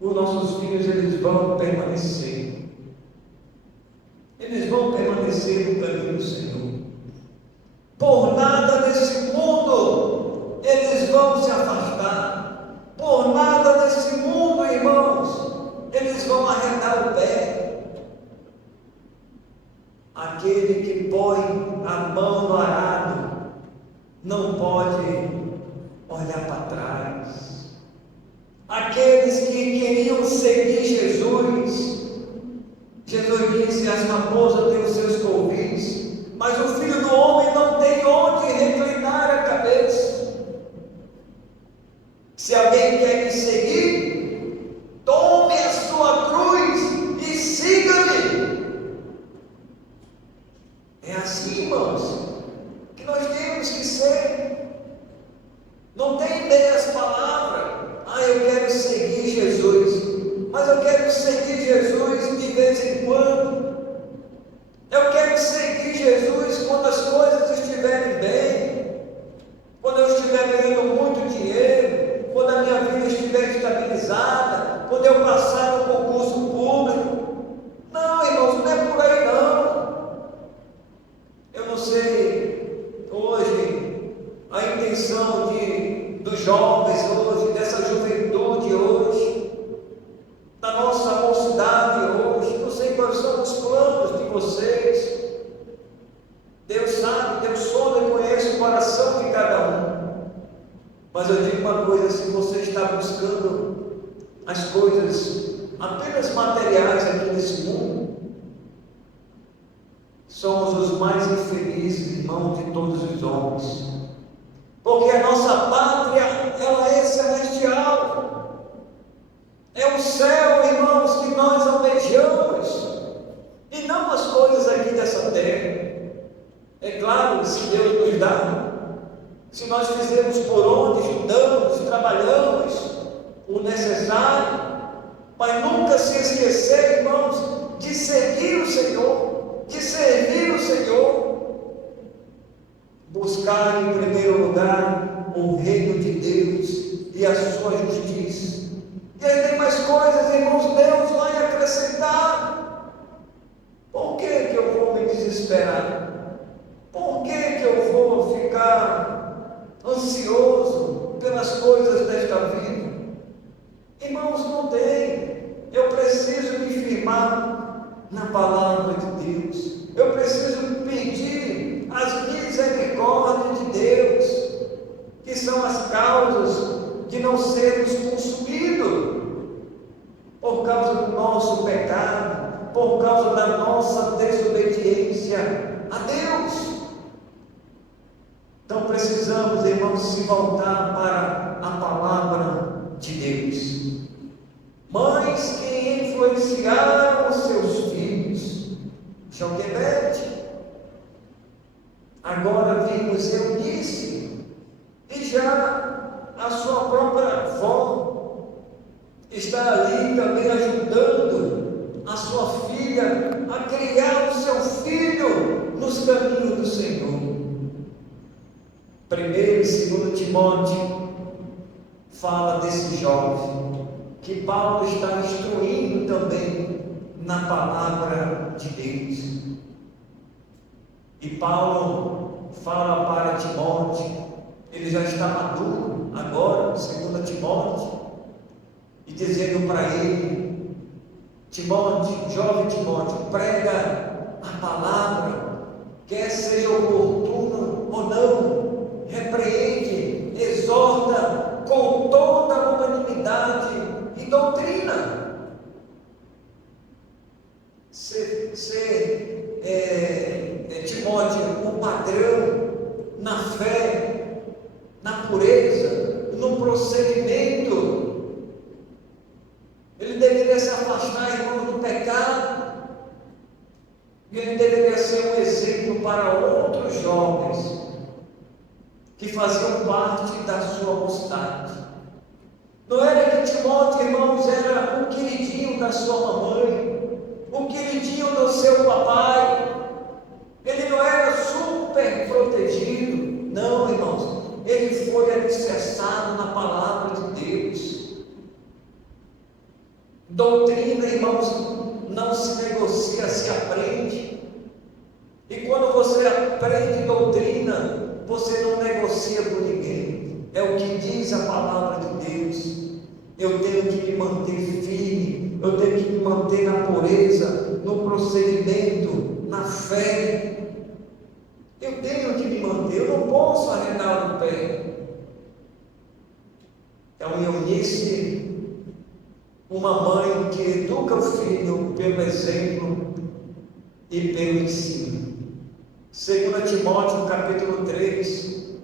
os nossos filhos, eles vão permanecer. Eles vão permanecer no caminho do Senhor. Por nada nesse mundo eles vão se afastar. Por nada nesse mundo, irmãos, eles vão arredar o pé. Aquele que põe a mão no arado não pode olhar para trás. Aqueles que queriam seguir Jesus, Jesus disse: as raposas têm os seus covis, mas o Filho do Homem não tem onde reclinar a cabeça. Se alguém quer me seguir, tome a sua cruz e siga-me. É assim, irmãos, que nós temos que ser. Não tem meias palavras. Eu quero seguir Jesus, mas eu quero seguir Jesus de vez em quando. Eu quero seguir Jesus quando as coisas estiverem bem, quando eu estiver ganhando muito dinheiro, quando a minha vida estiver estabilizada, quando eu passar no concurso público. Não, irmãos, não é por aí não. Eu não sei hoje a intenção dos jovens hoje, dessa juventude hoje, da nossa mocidade hoje. Não sei quais são os planos de vocês. Deus sabe, Deus sonda e conhece o coração de cada um. Mas eu digo uma coisa: se você está buscando as coisas apenas materiais aqui nesse mundo, somos os mais infelizes, irmãos, de todos os homens. Porque a nossa pátria, ela é celestial. É o céu, irmãos, que nós almejamos, e não as coisas aqui dessa terra. É claro que se Deus nos dá, se nós fizermos por onde, estudamos, trabalhamos, o necessário, mas nunca se esquecer, irmãos, de seguir o Senhor, de servir o Senhor, buscar em primeiro lugar o reino de Deus e a sua justiça. E aí tem mais coisas, irmãos, Deus vai acrescentar. Por que eu vou me desesperar? Por que eu vou ficar ansioso pelas coisas desta vida? Irmãos, não tem. Eu preciso me firmar na palavra de Deus. Eu preciso pedir as misericórdias de Deus, que são as causas de não sermos consumidos por causa do nosso pecado, por causa da nossa desobediência a Deus. Então precisamos, irmãos, se voltar para a palavra de Deus. Mães que influenciaram os seus filhos, Joquebede, agora vimos Eunice, e já a sua própria avó está ali também ajudando a sua filha a criar o seu filho nos caminhos do Senhor. 1 e 2 Timóteo fala desse jovem que Paulo está instruindo também na palavra de Deus. E Paulo fala para Timóteo, ele já está maduro agora, 2 Timóteo, e dizendo para ele: Timóteo, jovem Timóteo, prega a palavra, quer seja oportuno ou não, repreende, exorta com toda a unanimidade e doutrina. Timóteo, um padrão na fé, na pureza, no procedimento. Ele deveria se afastar, irmão, do pecado. E ele deveria ser um exemplo para outros jovens que faziam parte da sua mocidade. Não era que Timóteo, irmãos, era o queridinho da sua mamãe, o queridinho do seu papai. Ele não era super protegido. Não, irmãos. Ele foi alicerçado na palavra de Deus. Doutrina, irmãos, não se negocia, se aprende. E quando você aprende doutrina, você não negocia com ninguém. É o que diz a palavra de Deus. Eu tenho que me manter firme, eu tenho que me manter na pureza, no procedimento, na fé. Eu tenho que me manter, eu não posso arredar o pé. É um Eunice, uma mãe que educa o filho pelo exemplo e pelo ensino. 2 Timóteo capítulo 3,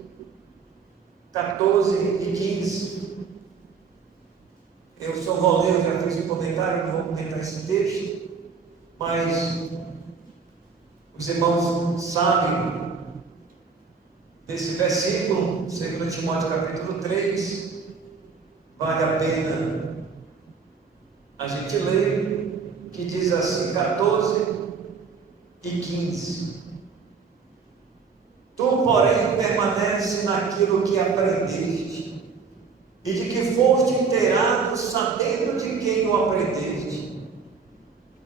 14 e 15. Eu sou goleiro, já fiz um comentário, não vou comentar esse texto, mas os irmãos sabem desse versículo, 2 Timóteo capítulo 3, vale a pena a gente ler, que diz assim, 14 e 15. Tu, porém, permanece naquilo que aprendeste, e de que foste inteirado, sabendo de quem o aprendeste,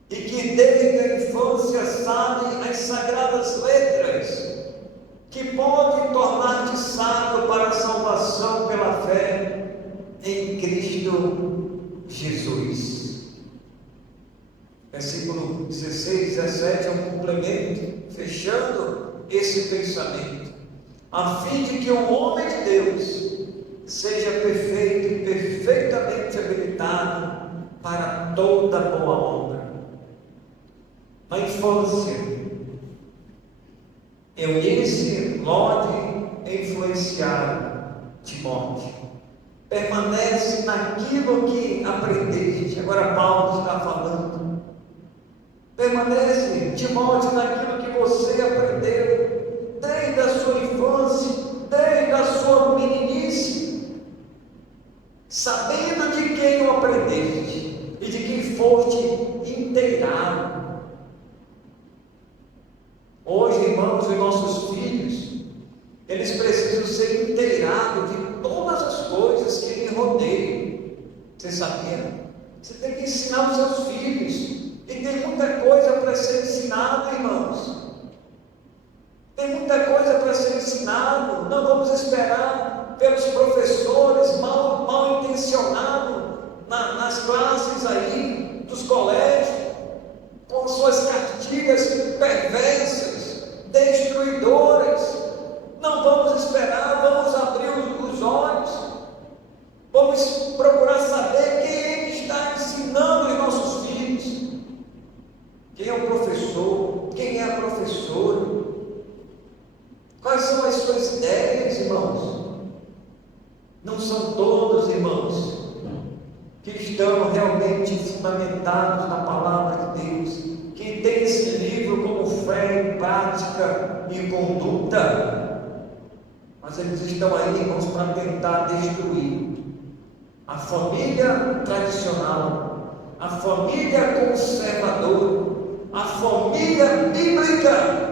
e que desde a infância sabe as sagradas letras, que podem tornar-te sábio para a salvação pela fé em Cristo Jesus. Versículo 16, 17 é um complemento, fechando esse pensamento, a fim de que o homem de Deus seja perfeito e perfeitamente habilitado para toda boa obra. Na infância, Eunice, Lode influenciaram Timóteo. Permanece naquilo que aprendeste. Agora Paulo está falando. Permanece, Timóteo, naquilo que você aprendeu desde a sua infância, desde a sua meninice. sabendo de quem o aprendeste e de quem foste inteirado. Hoje, irmãos, os nossos filhos, eles precisam ser inteirados de todas as coisas que lhe rodeiam. Você sabia? Você tem que ensinar os seus filhos. E tem muita coisa para ser ensinado, irmãos. Tem muita coisa para ser ensinado. Não vamos esperar pelos professores mal intencionados nas classes aí, dos colégios, com suas cartilhas perversas, destruidoras. Não vamos esperar, vamos abrir os olhos. Vamos procurar saber quem é que está ensinando os nossos filhos. Quem é o professor? Quem é a professora? Quais são as suas ideias, irmãos? Não são todos, irmãos, que estão realmente fundamentados na palavra de Deus, que tem esse livro como fé, prática e conduta, mas eles estão aí, irmãos, para tentar destruir a família tradicional, a família conservadora, a família bíblica.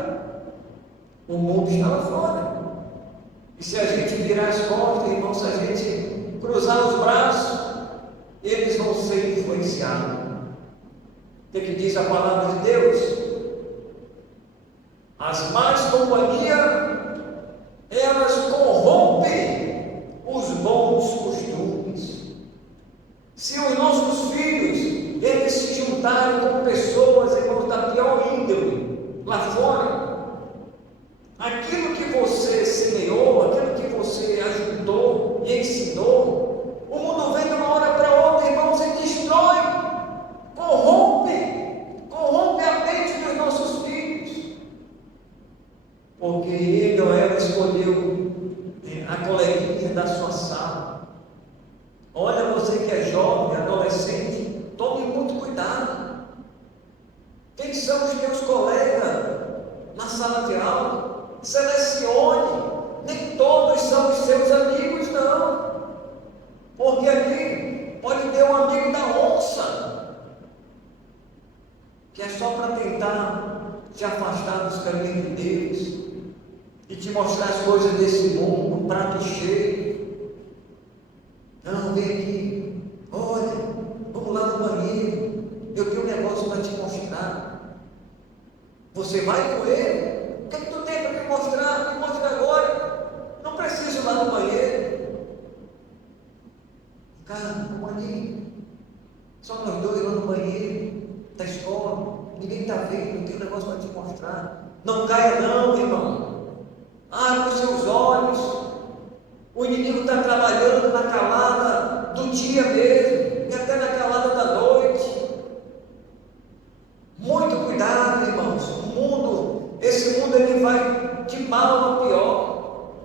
O mundo está lá fora. E se a gente virar as costas, irmão, se a gente cruzar os braços, eles vão ser influenciados. O que diz a palavra de Deus? As más companhias, elas corrompem os bons costumes. Se os nossos filhos, eles se juntarem com pessoas, irmãos, da pior índole, lá fora, aquilo que você semeou, aquilo que você ajudou e ensinou, o mundo vem de uma hora para outra, irmãos, e destrói, corrompe a mente dos nossos filhos, porque ele ou ela escolheu a coleguinha da sua sala. Olha, você que é jovem, adolescente, tome muito cuidado. Quem são os teus colegas na sala de aula? Selecione. Nem todos são os seus amigos, não. Porque ali pode ter um amigo da onça, que é só para tentar te afastar dos caminhos de Deus e te mostrar as coisas desse mundo, um prato cheio. Não, vem aqui, olha, vamos lá no banheiro, eu tenho um negócio para te mostrar. Você vai com ele? O que tu tem para me mostrar? Me mostra agora. Não preciso ir lá no banheiro. Cara, vamos ali. Só nós dois lá no banheiro da escola. Ninguém está vendo, eu tenho um negócio para te mostrar. Não caia não, irmão. Abra os seus olhos. O inimigo está trabalhando na calada do dia mesmo, e até na calada da noite. Muito cuidado, irmãos. Esse mundo ele vai de mal a pior.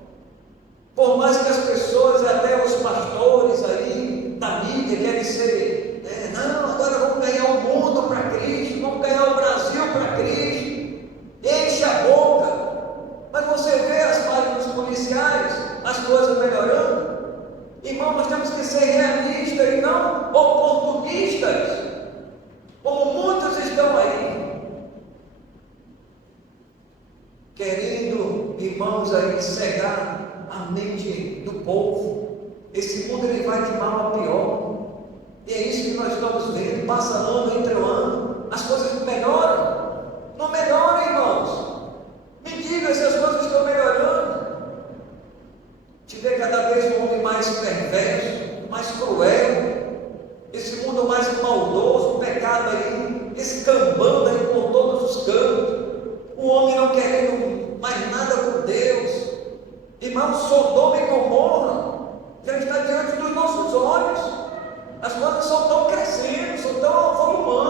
Por mais que as pessoas, até os pastores aí da mídia querem ser, não, agora vamos ganhar o mundo para Cristo, vamos ganhar o Brasil para Cristo. Enche a boca. Mas você vê as páginas policiais, as coisas melhorando? Irmão, nós temos que ser realistas e não oportunistas, como muitos estão aí, querendo, irmãos, aí cegar a mente do povo. Esse mundo ele vai de mal a pior, e é isso que nós estamos vendo. Passa ano, entra ano, as coisas melhoram? Não melhoram, irmãos. Me diga se as coisas estão melhorando. Te vê cada vez um homem mais perverso, mais cruel, esse mundo mais maldoso, o pecado aí, escambando aí por todos os cantos, o homem não querendo mais nada com Deus. Irmão, Sodoma e Gomorra já está diante dos nossos olhos. As coisas só estão crescendo, só estão volumando.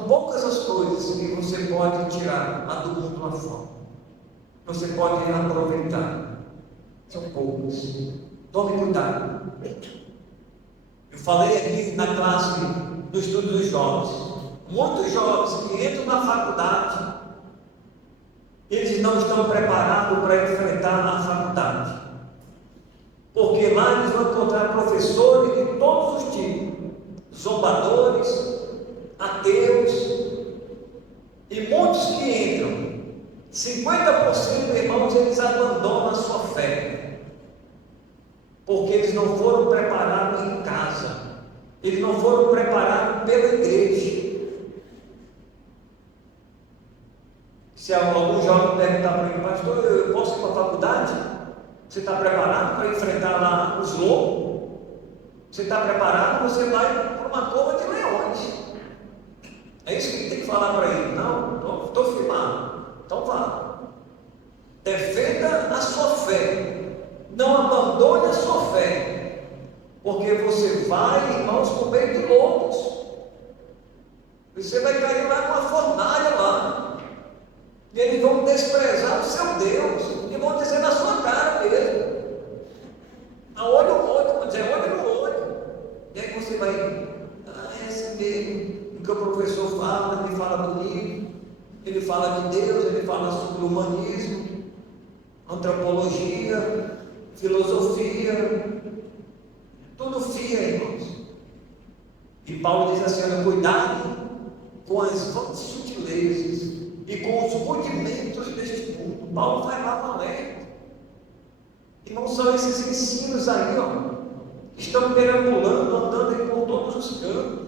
São poucas as coisas que você pode tirar lá do mundo lá fora. Você pode aproveitar. São poucas. Tome cuidado. Eu falei aqui na classe do estudo dos jovens. Muitos jovens que entram na faculdade, eles não estão preparados para enfrentar a faculdade. Porque lá eles vão encontrar professores de todos os tipos, zombadores, ateus, e muitos que entram, 50%, irmãos, eles abandonam a sua fé, porque eles não foram preparados em casa, eles não foram preparados pela igreja. Se algum jovem perguntar para mim, pastor, eu posso ir para a faculdade? Você está preparado para enfrentar lá os lobos? Você está preparado? Você vai para uma cova de leões. É isso que tem que falar para ele. Não, estou firmado. Então vá. Defenda a sua fé. Não abandone a sua fé. Porque você vai, irmãos, com meio de lobos. Você vai cair lá numa fornalha lá. E eles vão desprezar o seu Deus. E vão dizer na sua cara mesmo. A olho no olho, vão dizer olho no olho. E aí você vai, é assim mesmo. O que o professor fala, ele fala do livro, ele fala de Deus, ele fala sobre o humanismo, antropologia, filosofia, tudo fia, irmãos. E Paulo diz assim: olha, cuidado com as vãs sutilezas e com os rudimentos deste mundo. Paulo vai lá no alerta. E não são esses ensinos aí, ó, que estão perambulando, andando aí por todos os cantos.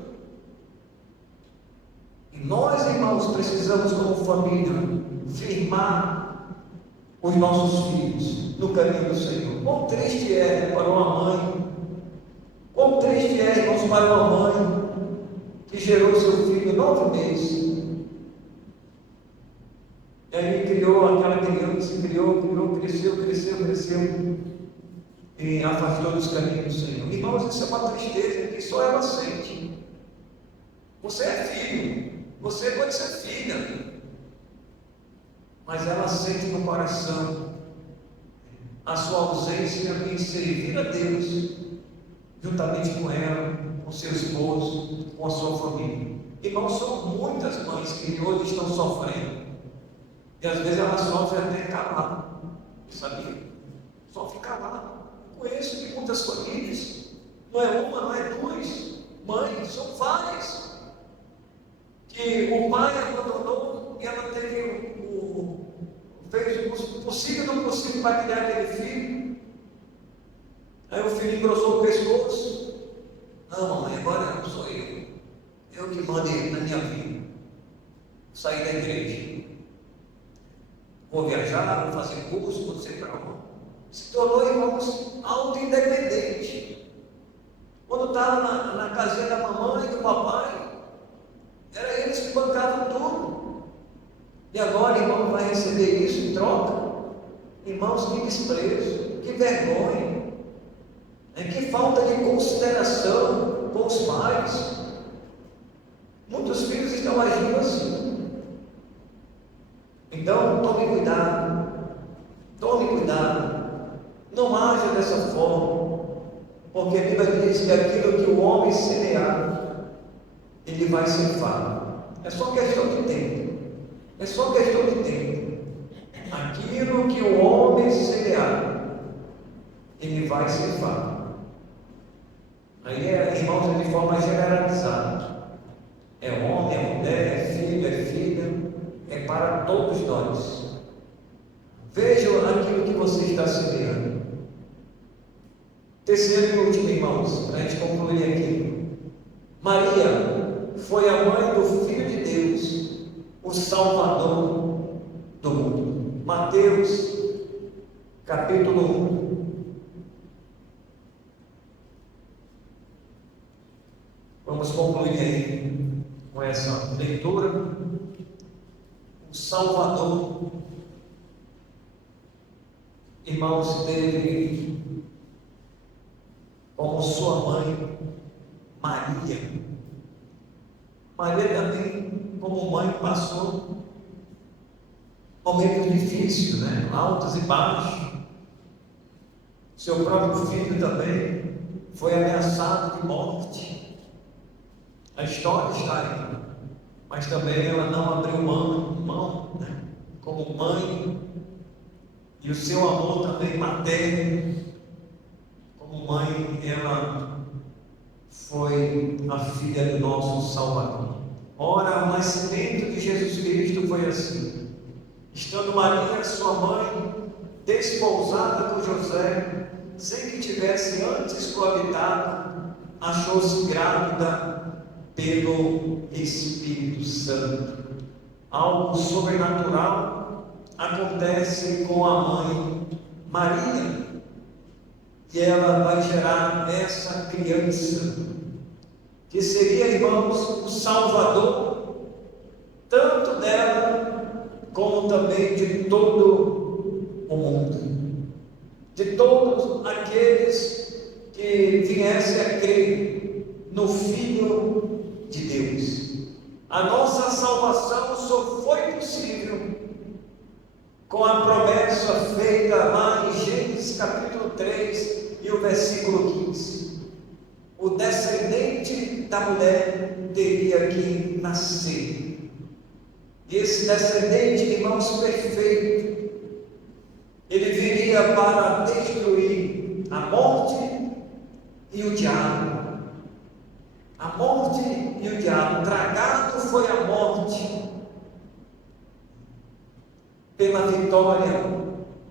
E nós, irmãos, precisamos, como família, firmar os nossos filhos no caminho do Senhor. Quão triste é, né, para uma mãe, quão triste é, irmãos, para uma mãe que gerou seu filho 9 meses. E aí criou aquela criança, criou, cresceu, e afastou dos caminhos do Senhor. Irmãos, isso é uma tristeza que só ela sente. Você é filho, você pode ser filha, mas ela sente no coração a sua ausência em servir a Deus, juntamente com ela, com seu esposo, com a sua família. Irmãos, são muitas mães que hoje estão sofrendo. E às vezes ela sofre até calada, sabia? Sofre calada. Conheço de muitas famílias, não é uma, não é duas mães, são várias, que o pai abandonou e ela fez o possível e não possível para criar aquele filho. Aí o filho engrossou o pescoço. Não, mamãe, agora não sou eu que mando na minha vida. Sair da igreja. Vou viajar, vou fazer curso, vou ser para onde. Se tornou, irmãos, auto-independente. Quando estava na casinha da mamãe e do papai, era eles que bancavam tudo. E agora, irmão, vai receber isso em troca? Irmãos, que desprezo, que vergonha, que falta de consideração com os pais. Muitos filhos estão agindo assim. Então, tome cuidado, não haja dessa forma, porque a Bíblia diz que aquilo que o homem semear, ele vai ceifar. É só questão de tempo. Aquilo que o homem semear, ele vai ceifar. Aí, irmãos, é de forma generalizada. É homem, é mulher, é filho, é filha, é para todos nós. Vejam aquilo que você está semeando. Terceiro e último, irmãos, para a gente concluir aqui. Maria foi a mãe do Filho de Deus, o Salvador do mundo. Mateus, capítulo 1. Vamos concluir aí com essa leitura. O Salvador, irmãos, teve como sua mãe Maria. Maria também mãe passou momentos difíceis, né? Altos e baixos. Seu próprio filho também foi ameaçado de morte. A história está aí, mas também ela não abriu mão, né? Como mãe, e o seu amor também materno, como mãe, ela foi a filha do nosso Salvador. Ora, o nascimento de Jesus Cristo foi assim. Estando Maria, sua mãe, desposada por José, sem que tivesse antes coabitado, achou-se grávida pelo Espírito Santo. Algo sobrenatural acontece com a mãe Maria, e ela vai gerar essa criança, que seria, irmãos, o Salvador, tanto dela, como também de todo o mundo, de todos aqueles que viessem a crer no Filho de Deus. A nossa salvação só foi possível com a promessa feita lá em Gênesis capítulo 3 e o versículo 15. O descendente da mulher teria que nascer. E esse descendente, irmãos, perfeito, ele viria para destruir a morte e o diabo. A morte e o diabo. Tragado foi a morte pela vitória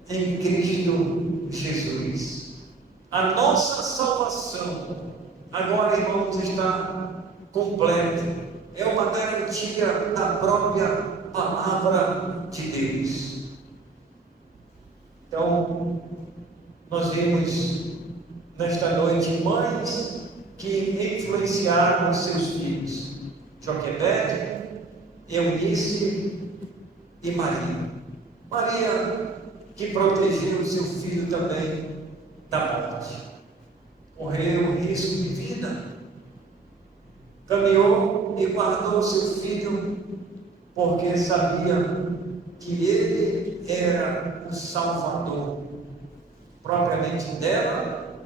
em Cristo Jesus. A nossa salvação agora, irmãos, está completa. É uma garantia da própria palavra de Deus. Então, nós vimos nesta noite mães que influenciaram seus filhos: Joquebede, Eunice e Maria. Maria, que protegeu seu filho também da morte, correu risco de vida, caminhou e guardou seu filho, porque sabia que ele era o Salvador, propriamente dela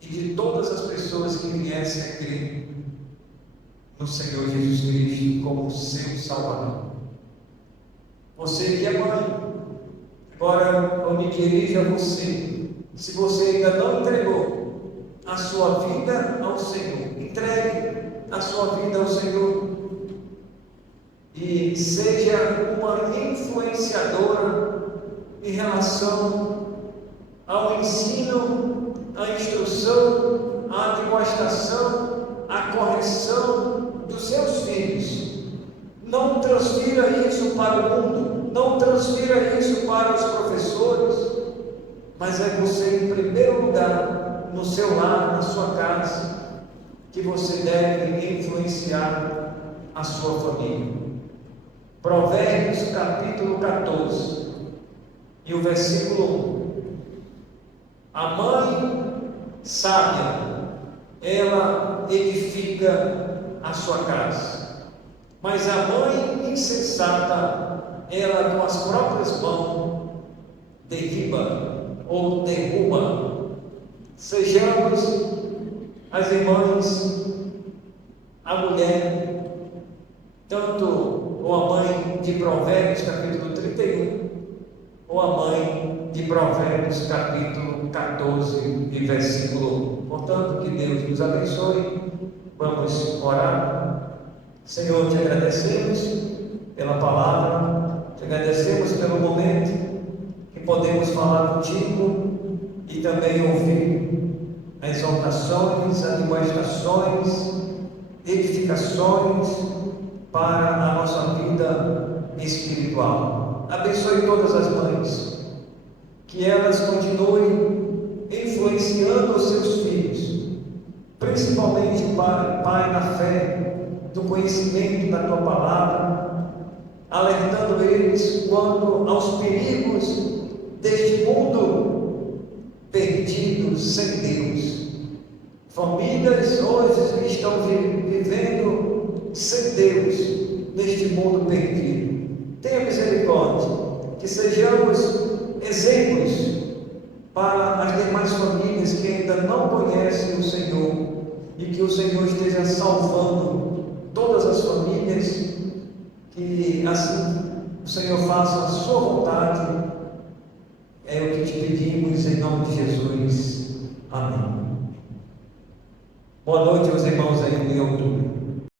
e de todas as pessoas que viessem a crer no Senhor Jesus Cristo como seu Salvador. Você que é mãe, agora eu me dirijo a você. Se você ainda não entregou a sua vida ao Senhor, entregue a sua vida ao Senhor e seja uma influenciadora em relação ao ensino, à instrução, à admoestação, à correção dos seus filhos. Não transfira isso para o mundo, não transfira isso para os professores, mas é você, em primeiro lugar, no seu lar, na sua casa, que você deve influenciar a sua família. Provérbios capítulo 14 e o versículo 1. A mãe sábia, ela edifica a sua casa, mas a mãe insensata, ela com as próprias mãos derriba ou derruba. Sejamos as irmãs, a mulher, tanto ou a mãe de Provérbios capítulo 31, ou a mãe de Provérbios capítulo 14 e versículo 1. Portanto, que Deus nos abençoe. Vamos orar. Senhor, te agradecemos pela palavra, te agradecemos pelo momento que podemos falar contigo e também ouvir as exortações, admoestações, edificações para a nossa vida espiritual. Abençoe todas as mães, que elas continuem influenciando os seus filhos, principalmente Pai, na fé do conhecimento da tua palavra, alertando eles quanto aos perigos deste mundo perdido sem Deus. Famílias hoje estão vivendo sem Deus neste mundo perdido. Tenha misericórdia, que sejamos exemplos para as demais famílias que ainda não conhecem o Senhor, e que o Senhor esteja salvando todas as famílias, que assim o Senhor faça a sua vontade. É o que te pedimos em nome de Jesus. Amém. Boa noite aos irmãos aí em Leão do